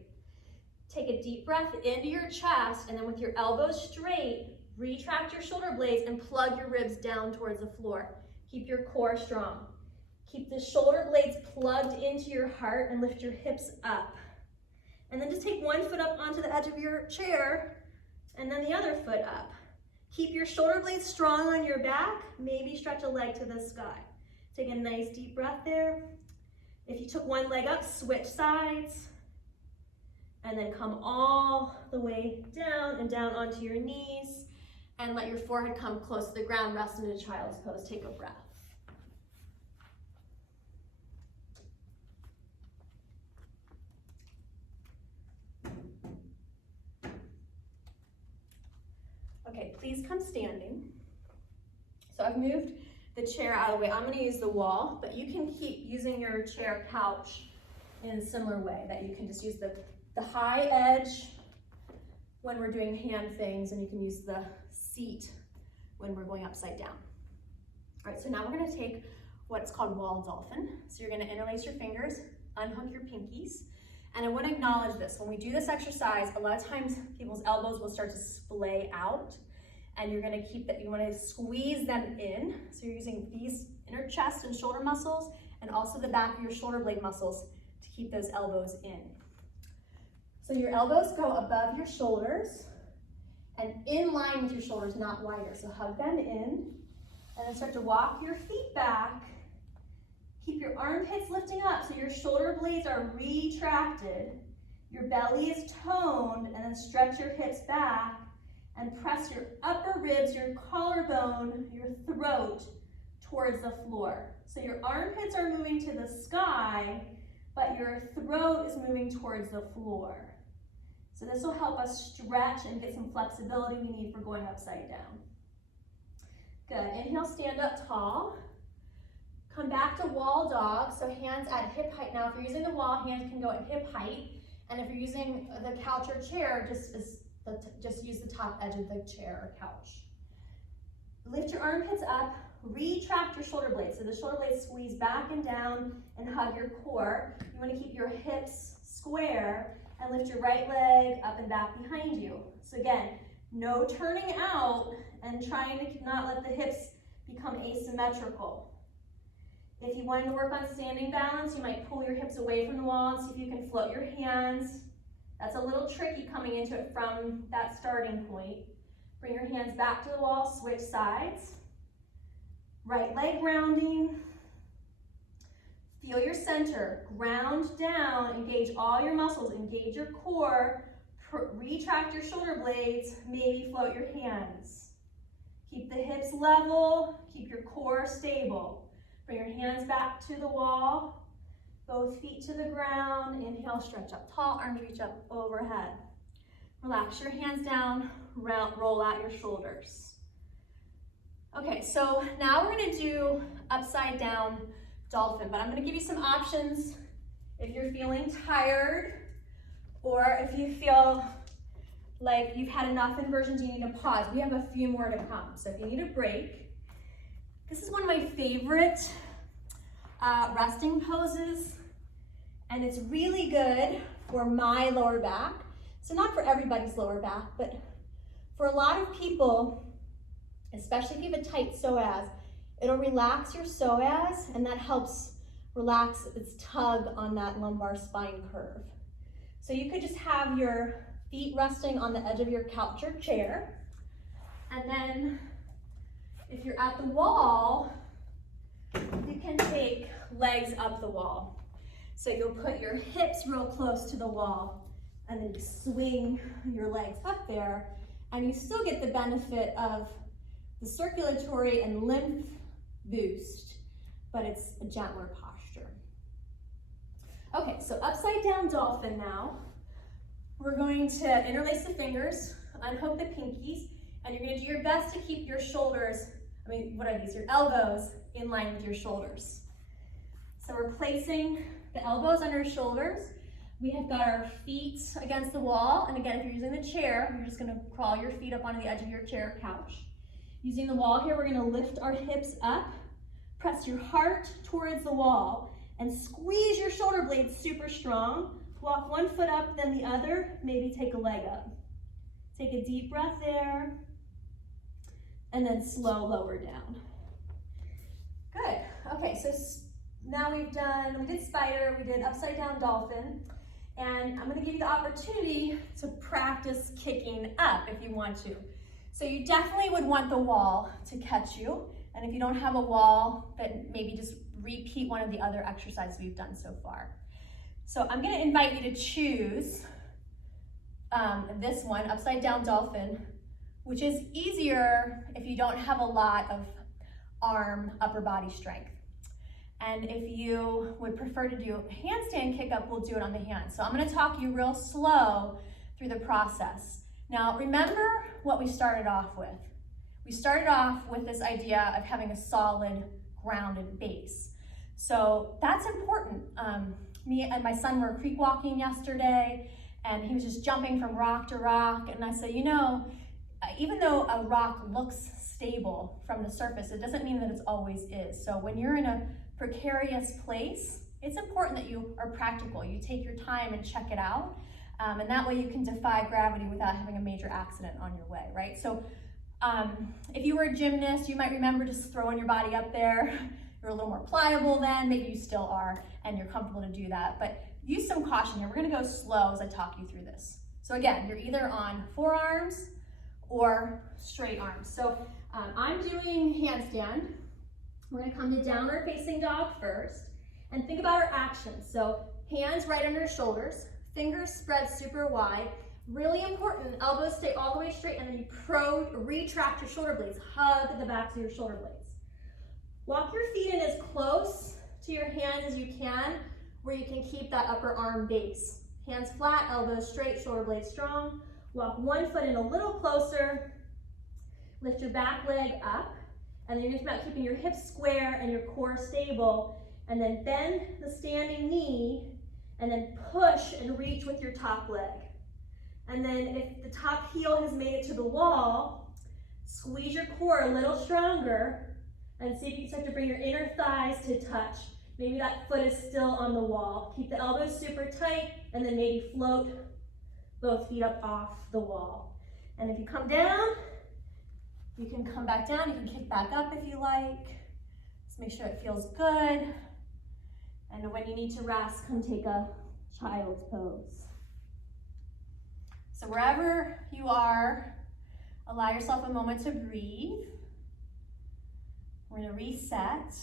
Take a deep breath into your chest, and then with your elbows straight, retract your shoulder blades and plug your ribs down towards the floor. Keep your core strong. Keep the shoulder blades plugged into your heart and lift your hips up. And then just take one foot up onto the edge of your chair and then the other foot up. Keep your shoulder blades strong on your back. Maybe stretch a leg to the sky. Take a nice deep breath there. If you took one leg up, switch sides. And then come all the way down and down onto your knees. And let your forehead come close to the ground, rest into child's pose. Take a breath. Okay, please come standing. So I've moved the chair out of the way. I'm gonna use the wall, but you can keep using your chair couch in a similar way, that you can just use the high edge when we're doing hand things, and you can use the seat when we're going upside down. All right, so now we're gonna take what's called wall dolphin. So you're gonna interlace your fingers, unhook your pinkies, and I wanna acknowledge this. When we do this exercise, a lot of times people's elbows will start to splay out, and you're gonna keep that, you wanna squeeze them in. So you're using these inner chest and shoulder muscles, and also the back of your shoulder blade muscles to keep those elbows in. So your elbows go above your shoulders and in line with your shoulders, not wider. So hug them in, and then start to walk your feet back. Keep your armpits lifting up so your shoulder blades are retracted. Your belly is toned, and then stretch your hips back and press your upper ribs, your collarbone, your throat towards the floor. So your armpits are moving to the sky, but your throat is moving towards the floor. So this will help us stretch and get some flexibility we need for going upside down. Good, inhale, stand up tall. Come back to wall dog, so hands at hip height. Now if you're using the wall, hands can go at hip height. And if you're using the couch or chair, just use the top edge of the chair or couch. Lift your armpits up, retract your shoulder blades. So the shoulder blades squeeze back and down and hug your core. You want to keep your hips square and lift your right leg up and back behind you. So again, no turning out and trying to not let the hips become asymmetrical. If you wanted to work on standing balance, you might pull your hips away from the wall and see if you can float your hands. That's a little tricky coming into it from that starting point. Bring your hands back to the wall, switch sides. Right leg grounding. Feel your center, ground down, engage all your muscles, engage your core, retract your shoulder blades, maybe float your hands. Keep the hips level, keep your core stable. Bring your hands back to the wall, both feet to the ground. Inhale, stretch up tall, arms reach up overhead. Relax your hands down, roll out your shoulders. Okay, so now we're gonna do upside down dolphin, but I'm gonna give you some options if you're feeling tired or if you feel like you've had enough inversions, you need to pause. We have a few more to come, so if you need a break, this is one of my favorite resting poses, and it's really good for my lower back. So not for everybody's lower back, but for a lot of people, especially if you have a tight psoas, it'll relax your psoas, and that helps relax its tug on that lumbar spine curve. So you could just have your feet resting on the edge of your couch or chair, and then if you're at the wall, you can take legs up the wall. So you'll put your hips real close to the wall and then you swing your legs up there, and you still get the benefit of the circulatory and lymph boost, but it's a gentler posture. Okay, so upside down dolphin now. We're going to interlace the fingers, unhook the pinkies, and you're gonna do your best to keep your shoulders, your elbows in line with your shoulders. So we're placing the elbows under your shoulders. We have got our feet against the wall. And again, if you're using the chair, you're just gonna crawl your feet up onto the edge of your chair or couch. Using the wall here, we're gonna lift our hips up, press your heart towards the wall, and squeeze your shoulder blades super strong. Walk one foot up, then the other, maybe take a leg up. Take a deep breath there, and then slow lower down. Good, okay, so now we did spider, we did upside down dolphin, and I'm gonna give you the opportunity to practice kicking up if you want to. So you definitely would want the wall to catch you, and if you don't have a wall, then maybe just repeat one of the other exercises we've done so far. So I'm gonna invite you to choose this one, upside down dolphin, which is easier if you don't have a lot of arm, upper body strength. And if you would prefer to do handstand kick up, we'll do it on the hands. So I'm gonna talk you real slow through the process. Now, remember what we started off with. We started off with this idea of having a solid, grounded base. So that's important. Me and my son were creek walking yesterday, and he was just jumping from rock to rock. And I said, you know, even though a rock looks stable from the surface, it doesn't mean that it always is. So when you're in a precarious place, it's important that you are practical. You take your time and check it out. And that way you can defy gravity without having a major accident on your way, right? So if you were a gymnast, you might remember just throwing your body up there, you're a little more pliable then, maybe you still are, and you're comfortable to do that, but use some caution here. We're gonna go slow as I talk you through this. So again, you're either on forearms or straight arms. So I'm doing handstand. We're gonna come to downward facing dog first, and think about our actions. So hands right under your shoulders, fingers spread super wide. Really important, elbows stay all the way straight, and then you retract your shoulder blades. Hug the backs of your shoulder blades. Walk your feet in as close to your hands as you can, where you can keep that upper arm base. Hands flat, elbows straight, shoulder blades strong. Walk one foot in a little closer. Lift your back leg up, and then you're thinking about keeping your hips square and your core stable, and then bend the standing knee, and then push and reach with your top leg. And then if the top heel has made it to the wall, squeeze your core a little stronger and see if you can start to bring your inner thighs to touch. Maybe that foot is still on the wall. Keep the elbows super tight and then maybe float both feet up off the wall. And if you come down, you can come back down. You can kick back up if you like. Just make sure it feels good. And when you need to rest, come take a child's pose. So wherever you are, allow yourself a moment to breathe. We're gonna reset.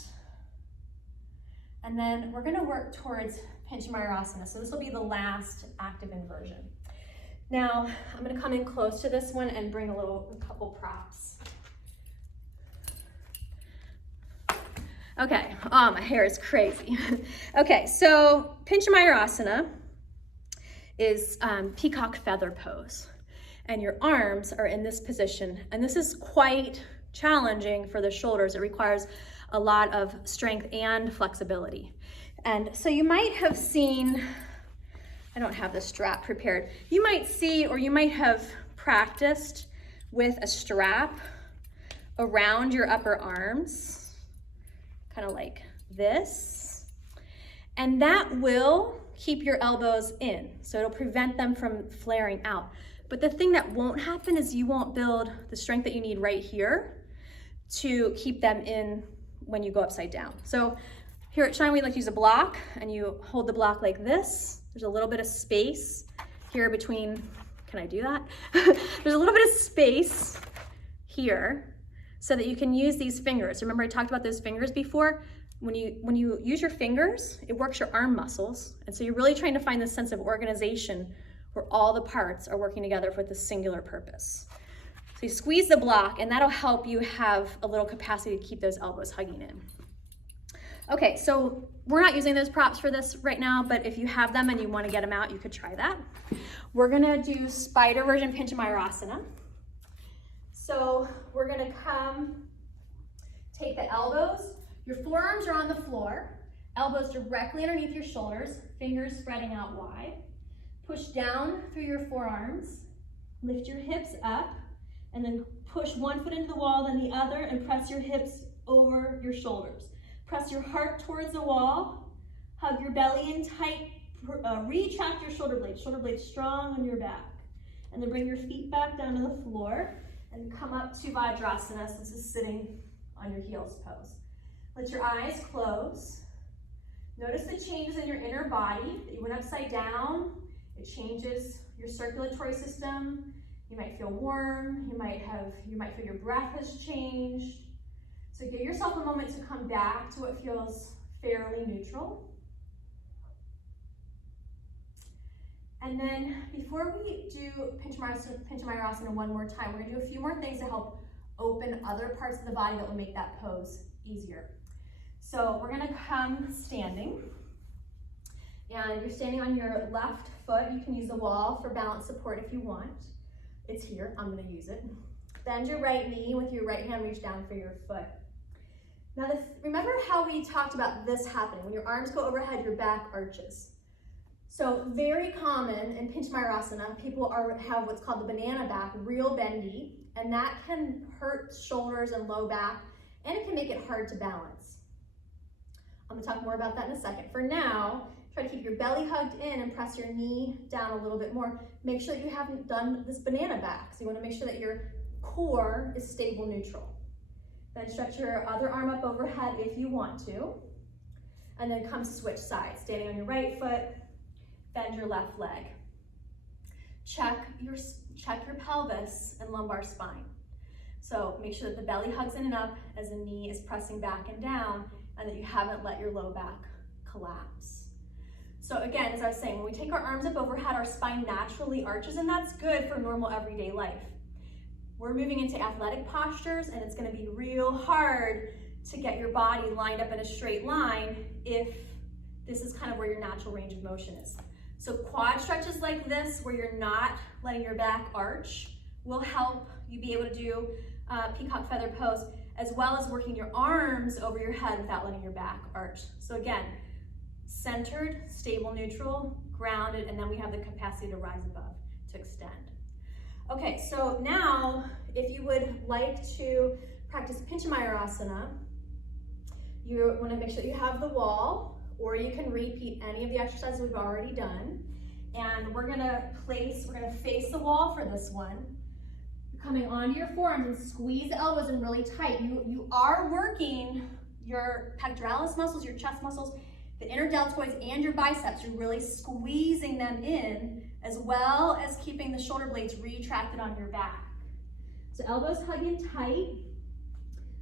And then we're gonna work towards Panchamayurasana. So this will be the last active inversion. Now, I'm gonna come in close to this one and bring a couple props. Okay, oh, my hair is crazy. Okay, so Panchamayurasana is peacock feather pose. And your arms are in this position. And this is quite challenging for the shoulders. It requires a lot of strength and flexibility. And so you might have seen, I don't have the strap prepared. You might see, or you might have practiced with a strap around your upper arms, kind of like this. And that will keep your elbows in. So it'll prevent them from flaring out. But the thing that won't happen is you won't build the strength that you need right here to keep them in when you go upside down. So here at Shine, we like to use a block, and you hold the block like this. There's a little bit of space here between, can I do that? There's a little bit of space here so that you can use these fingers. Remember I talked about those fingers before? When you use your fingers, it works your arm muscles. And so you're really trying to find this sense of organization where all the parts are working together with a singular purpose. So you squeeze the block, and that'll help you have a little capacity to keep those elbows hugging in. Okay, so we're not using those props for this right now, but if you have them and you want to get them out, you could try that. We're gonna do spider version Panchamayurasana. So we're gonna take the elbows, your forearms are on the floor, elbows directly underneath your shoulders, fingers spreading out wide. Push down through your forearms, lift your hips up, and then push one foot into the wall, then the other, and press your hips over your shoulders. Press your heart towards the wall, hug your belly in tight, retract your shoulder blades strong on your back. And then bring your feet back down to the floor and come up to Vajrasana. So this is sitting on your heels pose. Let your eyes close. Notice the changes in your inner body, that you went upside down. It changes your circulatory system. You might feel warm. You might feel your breath has changed. So give yourself a moment to come back to what feels fairly neutral. And then before we do Panchamayurasana one more time, we're gonna do a few more things to help open other parts of the body that will make that pose easier. So we're gonna come standing. And you're standing on your left foot. You can use the wall for balance support if you want. It's here, I'm gonna use it. Bend your right knee with your right hand, reach down for your foot. Now, remember how we talked about this happening? When your arms go overhead, your back arches. So very common in Panchamayurasana, people have what's called the banana back, real bendy, and that can hurt shoulders and low back, and it can make it hard to balance. I'm gonna talk more about that in a second. For now, try to keep your belly hugged in and press your knee down a little bit more. Make sure that you haven't done this banana back. So you wanna make sure that your core is stable neutral. Then stretch your other arm up overhead if you want to. And then come switch sides, standing on your right foot, bend your left leg. Check your pelvis and lumbar spine. So make sure that the belly hugs in and up as the knee is pressing back and down, and that you haven't let your low back collapse. So again, as I was saying, when we take our arms up overhead, our spine naturally arches, and that's good for normal everyday life. We're moving into athletic postures, and it's going to be real hard to get your body lined up in a straight line if this is kind of where your natural range of motion is. So quad stretches like this, where you're not letting your back arch, will help you be able to do peacock feather pose, as well as working your arms over your head without letting your back arch. So again, centered, stable, neutral, grounded, and then we have the capacity to rise above, to extend. Okay, so now if you would like to practice Pinchamayurasana, you want to make sure you have the wall, or you can repeat any of the exercises we've already done. And we're gonna face the wall for this one. You're coming onto your forearms and squeeze the elbows in really tight. You are working your pectoralis muscles, your chest muscles, the inner deltoids, and your biceps. You're really squeezing them in, as well as keeping the shoulder blades retracted on your back. So elbows hug in tight.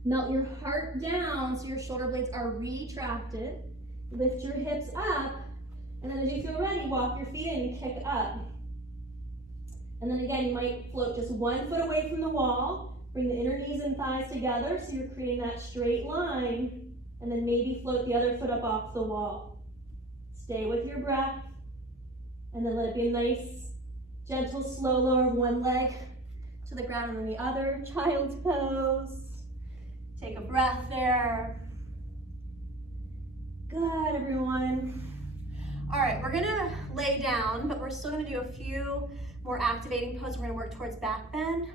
Melt your heart down so your shoulder blades are retracted. Lift your hips up, and then as you feel ready, walk your feet in and kick up. And then again, you might float just 1 foot away from the wall. Bring the inner knees and thighs together so you're creating that straight line, and then maybe float the other foot up off the wall. Stay with your breath, and then let it be a nice, gentle, slow lower of one leg to the ground and then the other, child's pose. Take a breath there. Good, everyone. All right, we're gonna lay down, but we're still gonna do a few more activating poses. We're gonna work towards back bend,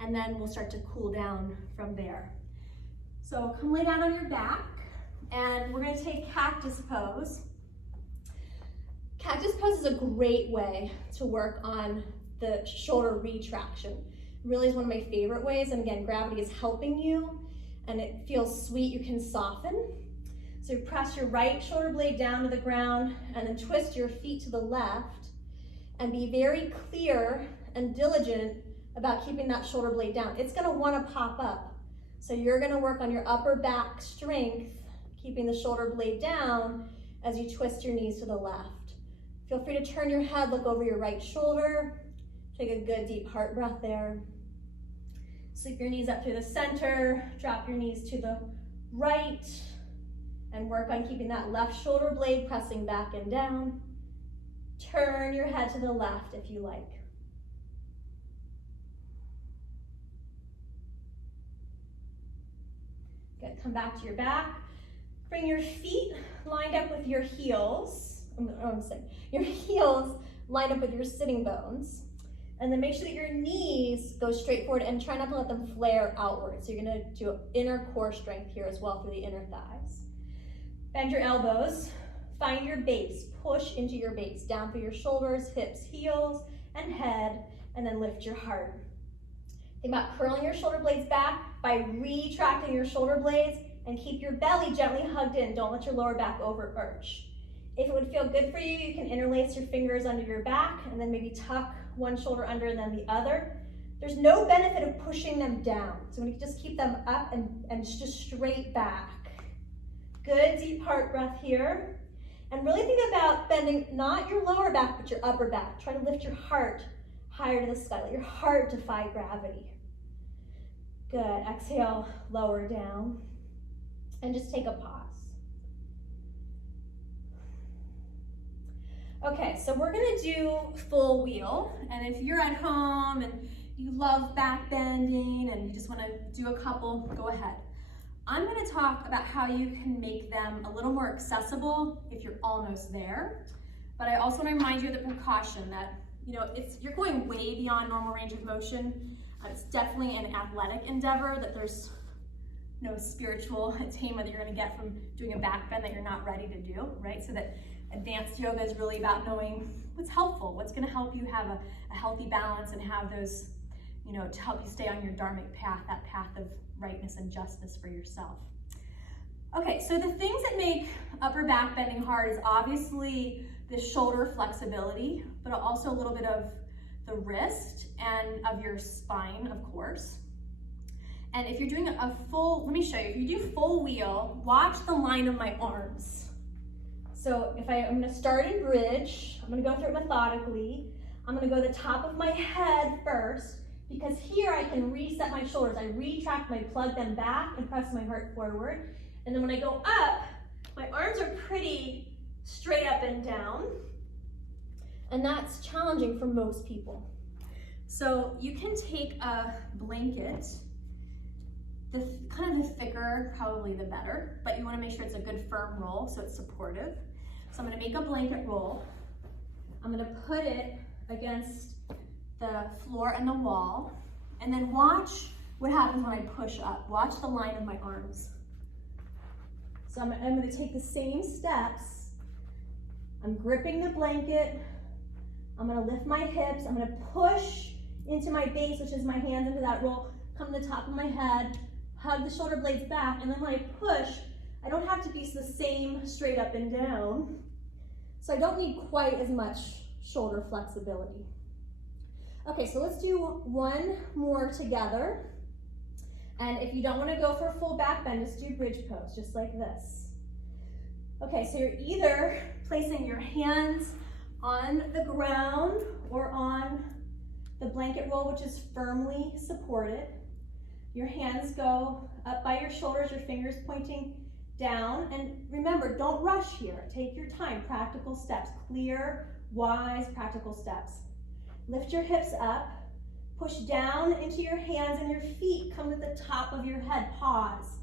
and then we'll start to cool down from there. So come lay down on your back, and we're gonna take cactus pose. Cactus pose is a great way to work on the shoulder retraction. It really is one of my favorite ways, and again, gravity is helping you, and it feels sweet. You can soften. So you press your right shoulder blade down to the ground, and then twist your feet to the left, and be very clear and diligent about keeping that shoulder blade down. It's gonna wanna pop up. So you're gonna work on your upper back strength, keeping the shoulder blade down as you twist your knees to the left. Feel free to turn your head, look over your right shoulder. Take a good deep heart breath there. Sweep your knees up through the center, drop your knees to the right, and work on keeping that left shoulder blade pressing back and down. Turn your head to the left if you like. Good, come back to your back. Bring your feet lined up with your heels. Your heels lined up with your sitting bones. And then make sure that your knees go straight forward and try not to let them flare outward. So you're gonna do inner core strength here as well through the inner thighs. Bend your elbows, find your base, push into your base, down through your shoulders, hips, heels, and head, and then lift your heart. Think about curling your shoulder blades back by retracting your shoulder blades, and keep your belly gently hugged in. Don't let your lower back over arch. If it would feel good for you, you can interlace your fingers under your back and then maybe tuck one shoulder under and then the other. There's no benefit of pushing them down. So we can just keep them up and just straight back. Good deep heart breath here. And really think about bending not your lower back, but your upper back. Try to lift your heart higher to the sky. Let your heart defy gravity. Good, exhale, lower down. And just take a pause. Okay, so we're gonna do full wheel. And if you're at home and you love back bending and you just wanna do a couple, go ahead. I'm gonna talk about how you can make them a little more accessible if you're almost there. But I also wanna remind you of the precaution that, you're going way beyond normal range of motion. It's definitely an athletic endeavor that there's no spiritual attainment that you're gonna get from doing a back bend that you're not ready to do, right? So that advanced yoga is really about knowing what's helpful, what's gonna help you have a healthy balance and have those you know, to help you stay on your dharmic path, that path of rightness and justice for yourself. Okay, so the things that make upper back bending hard is obviously the shoulder flexibility, but also a little bit of the wrist and of your spine, of course. And if you're doing a full, let me show you, if you do full wheel, watch the line of my arms. So if I'm gonna start in bridge, I'm gonna go through it methodically. I'm gonna go to the top of my head first, because here I can reset my shoulders. I retract my plug them back and press my heart forward. And then when I go up, my arms are pretty straight up and down. And that's challenging for most people. So you can take a blanket, the kind of the thicker, probably the better, but you wanna make sure it's a good firm roll so it's supportive. So I'm gonna make a blanket roll. I'm gonna put it against the floor and the wall, and then watch what happens when I push up. Watch the line of my arms. So I'm gonna take the same steps. I'm gripping the blanket. I'm gonna lift my hips. I'm gonna push into my base, which is my hands into that roll, come to the top of my head, hug the shoulder blades back, and then when I push, I don't have to be the same straight up and down. So I don't need quite as much shoulder flexibility. Okay, so let's do one more together. And if you don't want to go for a full back bend, just do bridge pose, just like this. Okay, so you're either placing your hands on the ground or on the blanket roll, which is firmly supported. Your hands go up by your shoulders, your fingers pointing down. And remember, don't rush here. Take your time, practical steps, clear, wise, practical steps. Lift your hips up, push down into your hands and your feet come to the top of your head, pause.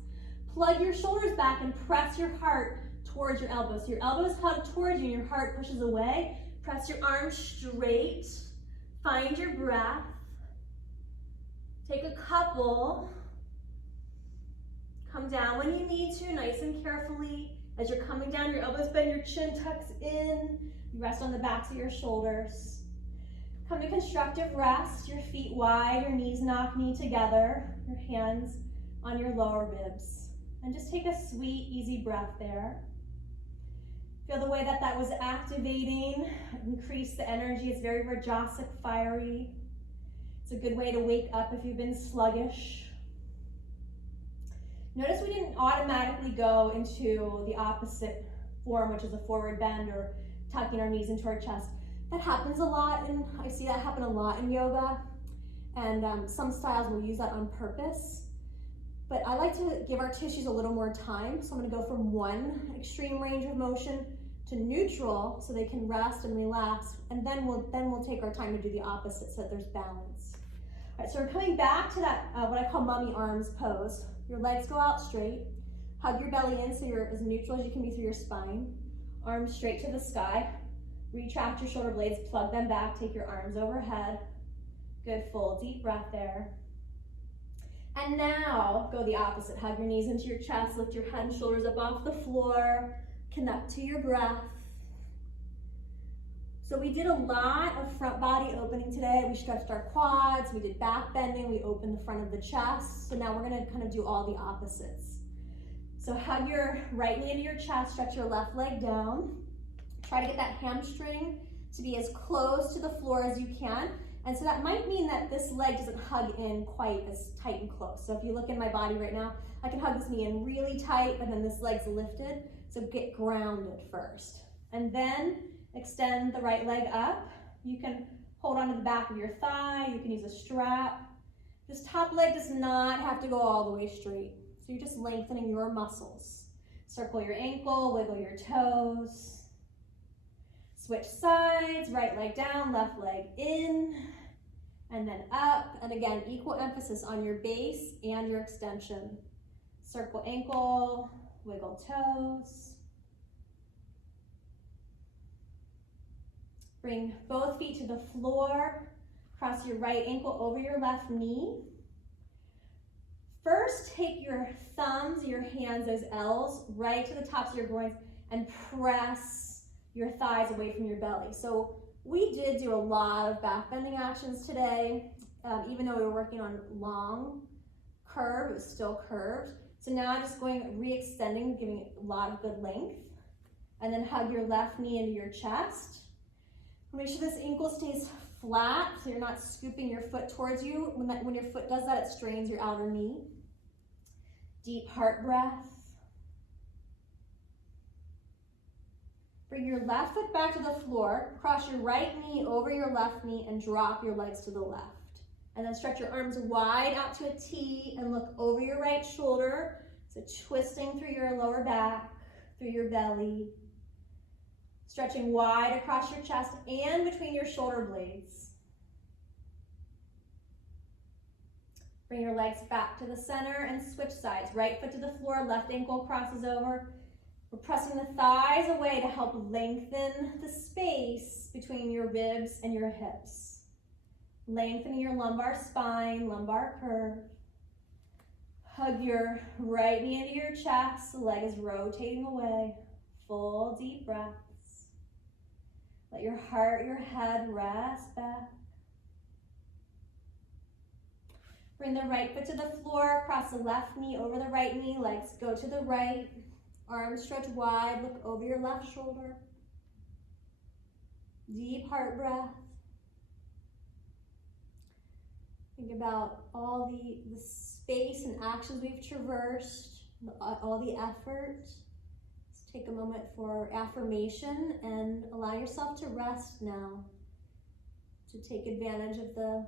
Plug your shoulders back and press your heart towards your elbows. So your elbows hug towards you and your heart pushes away. Press your arms straight, find your breath. Take a couple. Come down when you need to, nice and carefully. As you're coming down, your elbows bend, your chin tucks in. You rest on the backs of your shoulders. Come to constructive rest, your feet wide, your knees knock knee together, your hands on your lower ribs. And just take a sweet, easy breath there. Feel the way that that was activating, increase the energy. It's very rajasic, fiery. It's a good way to wake up if you've been sluggish. Notice we didn't automatically go into the opposite form, which is a forward bend or tucking our knees into our chest. That happens a lot, and I see that happen a lot in yoga, and some styles will use that on purpose. But I like to give our tissues a little more time, so I'm gonna go from one extreme range of motion to neutral so they can rest and relax, and then we'll take our time to do the opposite so that there's balance. All right, so we're coming back to that, what I call mummy arms pose. Your legs go out straight, hug your belly in so you're as neutral as you can be through your spine, arms straight to the sky, retract your shoulder blades, plug them back, take your arms overhead. Good, full deep breath there. And now go the opposite, hug your knees into your chest, lift your head and shoulders up off the floor, connect to your breath. So we did a lot of front body opening today. We stretched our quads, we did back bending, we opened the front of the chest. So now we're gonna kind of do all the opposites. So hug your right knee into your chest, stretch your left leg down. Try to get that hamstring to be as close to the floor as you can. And so that might mean that this leg doesn't hug in quite as tight and close. So if you look in my body right now, I can hug this knee in really tight, but then this leg's lifted. So get grounded first. And then extend the right leg up. You can hold onto the back of your thigh. You can use a strap. This top leg does not have to go all the way straight. So you're just lengthening your muscles. Circle your ankle, wiggle your toes. Switch sides, right leg down, left leg in, and then up. And again, equal emphasis on your base and your extension. Circle ankle, wiggle toes. Bring both feet to the floor. Cross your right ankle over your left knee. First, take your thumbs, your hands as L's, right to the tops of your groins and press your thighs away from your belly. So we did do a lot of back bending actions today. even though we were working on long curve, it was still curved. So now I'm just going re-extending, giving it a lot of good length. And then hug your left knee into your chest. Make sure this ankle stays flat, so you're not scooping your foot towards you. When your foot does that, it strains your outer knee. Deep heart breath. Bring your left foot back to the floor, cross your right knee over your left knee, and drop your legs to the left. And then stretch your arms wide out to a T and look over your right shoulder. So twisting through your lower back, through your belly. Stretching wide across your chest and between your shoulder blades. Bring your legs back to the center and switch sides. Right foot to the floor, left ankle crosses over. We're pressing the thighs away to help lengthen the space between your ribs and your hips. Lengthening your lumbar spine, lumbar curve. Hug your right knee into your chest, the leg is rotating away. Full deep breaths. Let your heart, your head rest back. Bring the right foot to the floor, cross the left knee over the right knee, legs go to the right. Arms stretch wide, look over your left shoulder. Deep heart breath. Think about all the space and actions we've traversed, all the effort. Let's take a moment for affirmation and allow yourself to rest now, to take advantage of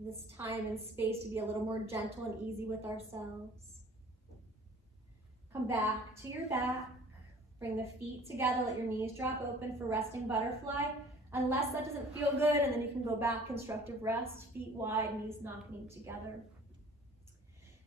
this time and space to be a little more gentle and easy with ourselves. Come back to your back. Bring the feet together, let your knees drop open for resting butterfly. Unless that doesn't feel good, and then you can go back, constructive rest, feet wide, knees knocking together.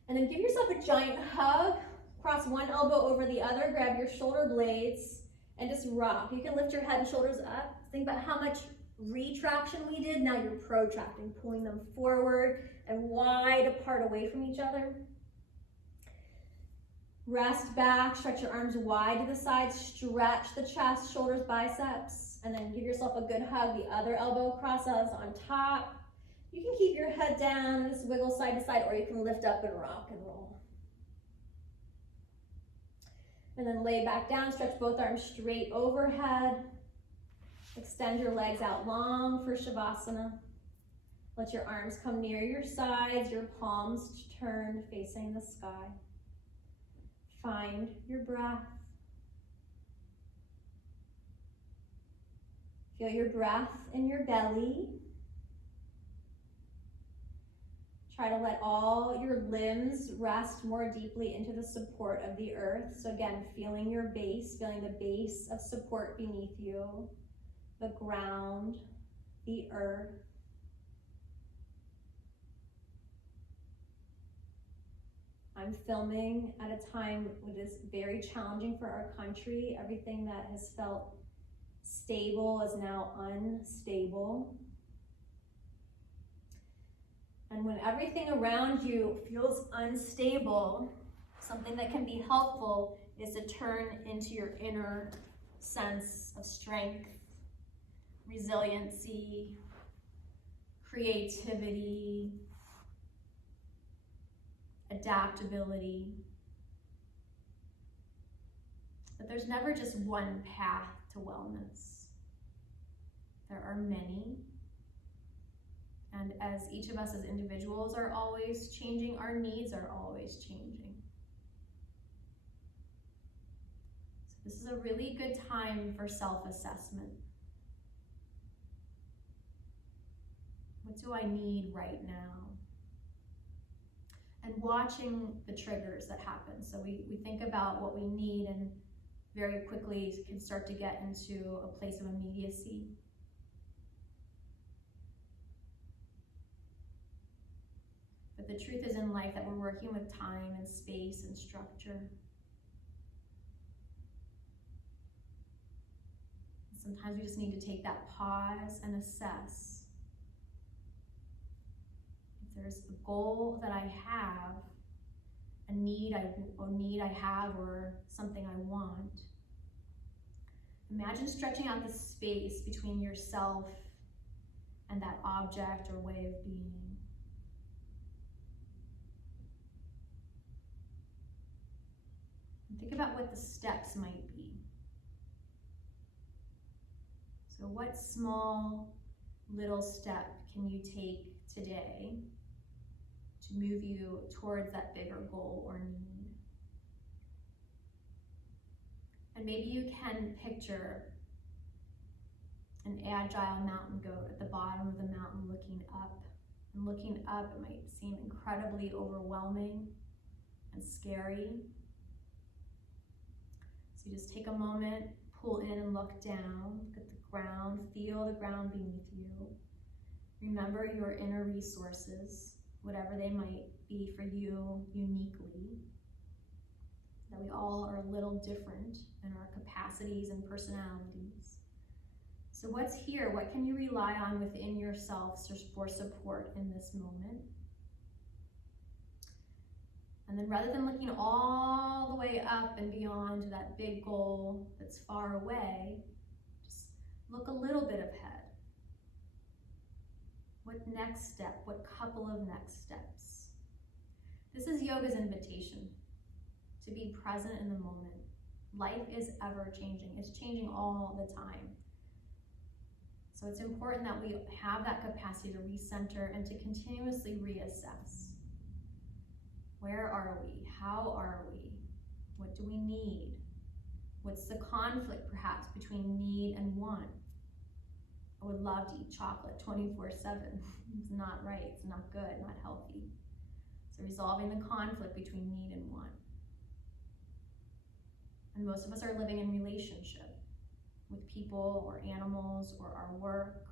And then give yourself a giant hug. Cross one elbow over the other, grab your shoulder blades, and just rock. You can lift your head and shoulders up. Think about how much retraction we did. Now you're protracting, pulling them forward and wide apart away from each other. Rest back, stretch your arms wide to the sides, stretch the chest, shoulders, biceps, and then give yourself a good hug. The other elbow crosses on top. You can keep your head down, just wiggle side to side, or you can lift up and rock and roll. And then lay back down, stretch both arms straight overhead. Extend your legs out long for Shavasana. Let your arms come near your sides, your palms turned facing the sky. Find your breath. Feel your breath in your belly. Try to let all your limbs rest more deeply into the support of the earth. So again, feeling your base, feeling the base of support beneath you, the ground, the earth. I'm filming at a time which is very challenging for our country. Everything that has felt stable is now unstable. And when everything around you feels unstable, something that can be helpful is to turn into your inner sense of strength, resiliency, creativity, adaptability. But there's never just one path to wellness. There are many. And as each of us as individuals are always changing, our needs are always changing. So this is a really good time for self-assessment. What do I need right now? And watching the triggers that happen. So we think about what we need and very quickly can start to get into a place of immediacy. But the truth is in life that we're working with time and space and structure. And sometimes we just need to take that pause and assess. There's a goal that I have, a need I have, or something I want. Imagine stretching out the space between yourself and that object or way of being. And think about what the steps might be. So what small little step can you take today to move you towards that bigger goal or need? And maybe you can picture an agile mountain goat at the bottom of the mountain looking up. And looking up, it might seem incredibly overwhelming and scary. So you just take a moment, pull in and look down, look at the ground, feel the ground beneath you. Remember your inner resources, whatever they might be for you uniquely. That we all are a little different in our capacities and personalities. So what's here? What can you rely on within yourself for support in this moment? And then rather than looking all the way up and beyond to that big goal that's far away, just look a little bit ahead. What next step? What couple of next steps? This is yoga's invitation to be present in the moment. Life is ever changing. It's changing all the time. So it's important that we have that capacity to recenter and to continuously reassess. Where are we? How are we? What do we need? What's the conflict perhaps between need and want? I would love to eat chocolate 24/7. It's not right, it's not good, not healthy. So resolving the conflict between need and want. And most of us are living in relationship with people or animals or our work,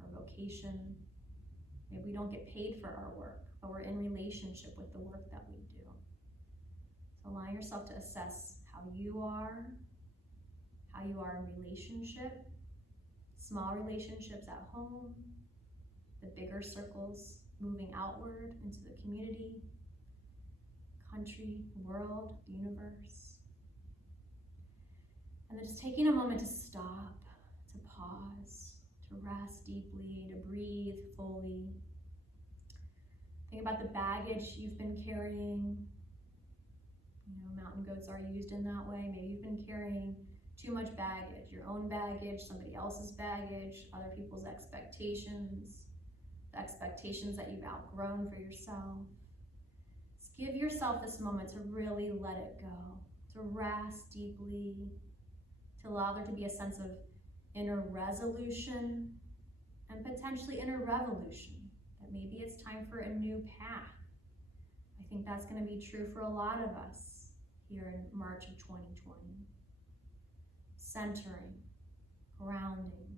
our vocation. Maybe we don't get paid for our work, but we're in relationship with the work that we do. So allow yourself to assess how you are in relationship, small relationships at home, the bigger circles moving outward into the community, country, world, universe. And then just taking a moment to stop, to pause, to rest deeply, to breathe fully. Think about the baggage you've been carrying. You know, mountain goats are used in that way. Maybe you've been carrying too much baggage, your own baggage, somebody else's baggage, other people's expectations, the expectations that you've outgrown for yourself. Just give yourself this moment to really let it go, to rest deeply, to allow there to be a sense of inner resolution and potentially inner revolution, that maybe it's time for a new path. I think that's going to be true for a lot of us here in March of 2020. Centering, grounding,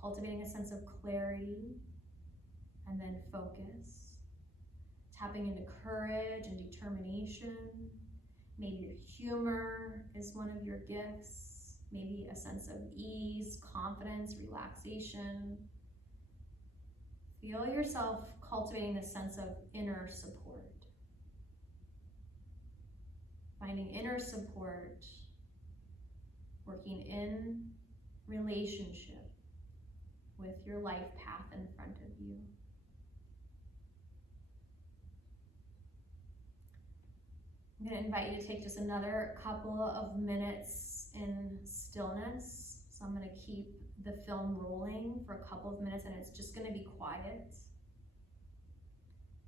cultivating a sense of clarity, and then focus. Tapping into courage and determination. Maybe your humor is one of your gifts. Maybe a sense of ease, confidence, relaxation. Feel yourself cultivating this sense of inner support. Finding inner support, working in relationship with your life path in front of you. I'm going to invite you to take just another couple of minutes in stillness. So I'm going to keep the film rolling for a couple of minutes, and it's just going to be quiet.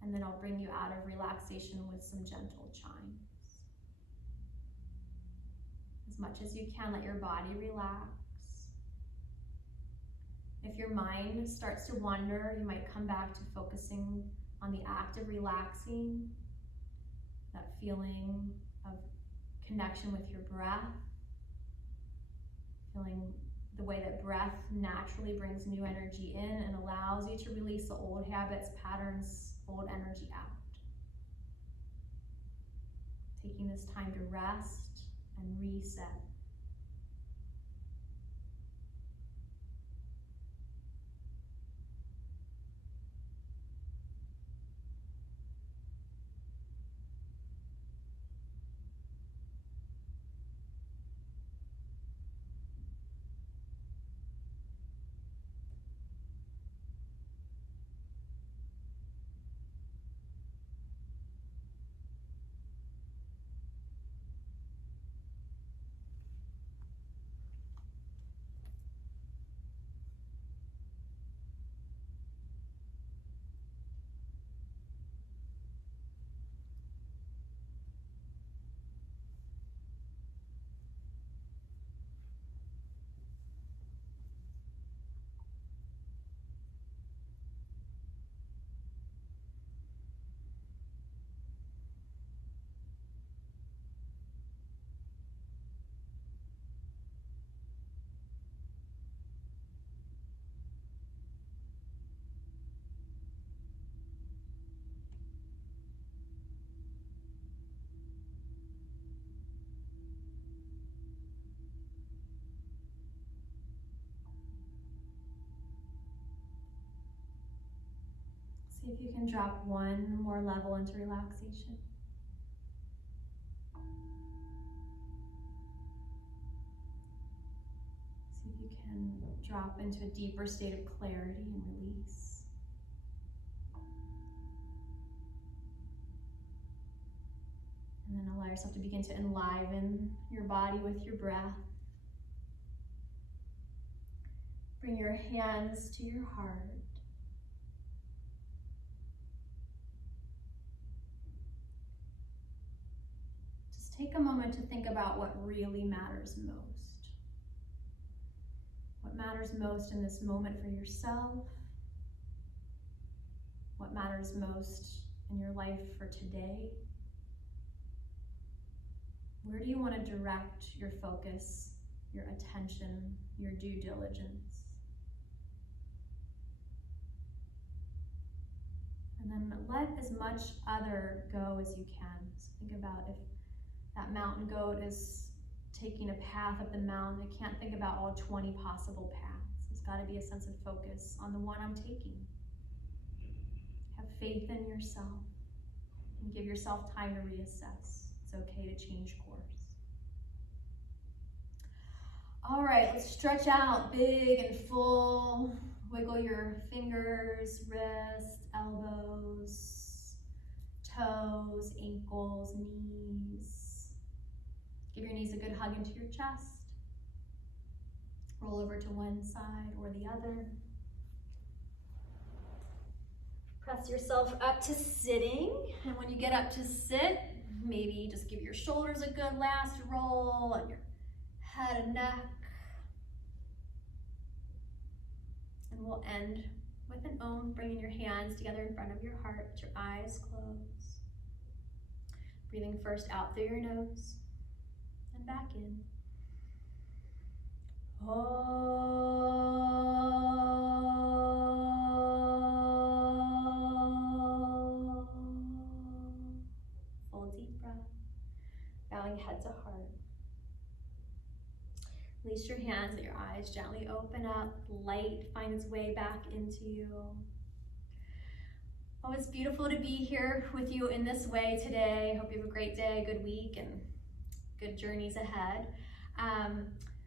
And then I'll bring you out of relaxation with some gentle chimes. As much as you can, let your body relax. If your mind starts to wander, you might come back to focusing on the act of relaxing, that feeling of connection with your breath, feeling the way that breath naturally brings new energy in and allows you to release the old habits, patterns, old energy out. Taking this time to rest and reset. See if you can drop one more level into relaxation. See if you can drop into a deeper state of clarity and release. And then allow yourself to begin to enliven your body with your breath. Bring your hands to your heart. Just take a moment to think about what really matters most. What matters most in this moment for yourself? What matters most in your life for today? Where do you want to direct your focus, your attention, your due diligence? And then let as much other go as you can. So think about if that mountain goat is taking a path up the mountain, I can't think about all 20 possible paths. It's got to be a sense of focus on the one I'm taking. Have faith in yourself and give yourself time to reassess. It's okay to change course. All right, let's stretch out big and full. Wiggle your fingers, wrists, elbows, toes, ankles, knees. Give your knees a good hug into your chest. Roll over to one side or the other. Press yourself up to sitting. And when you get up to sit, maybe just give your shoulders a good last roll and your head and neck. And we'll end with an Om, bringing your hands together in front of your heart, with your eyes closed. Breathing first out through your nose and back in. Full deep breath, bowing head to heart. Release your hands, let your eyes gently open up. Light finds its way back into you. Oh, it's beautiful to be here with you in this way today. Hope you have a great day, good week, and good journeys ahead.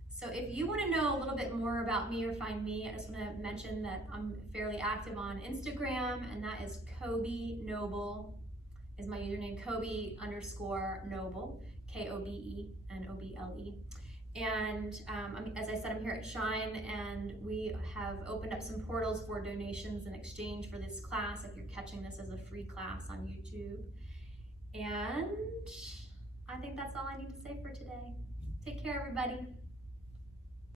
So if you want to know a little bit more about me or find me, I just want to mention that I'm fairly active on Instagram, and that is Kobe Noble is my username, Kobe_Noble, KOBENOBLE. And as I said, I'm here at Shine, and we have opened up some portals for donations in exchange for this class, if you're catching this as a free class on YouTube. And I think that's all I need to say for today. Take care, everybody.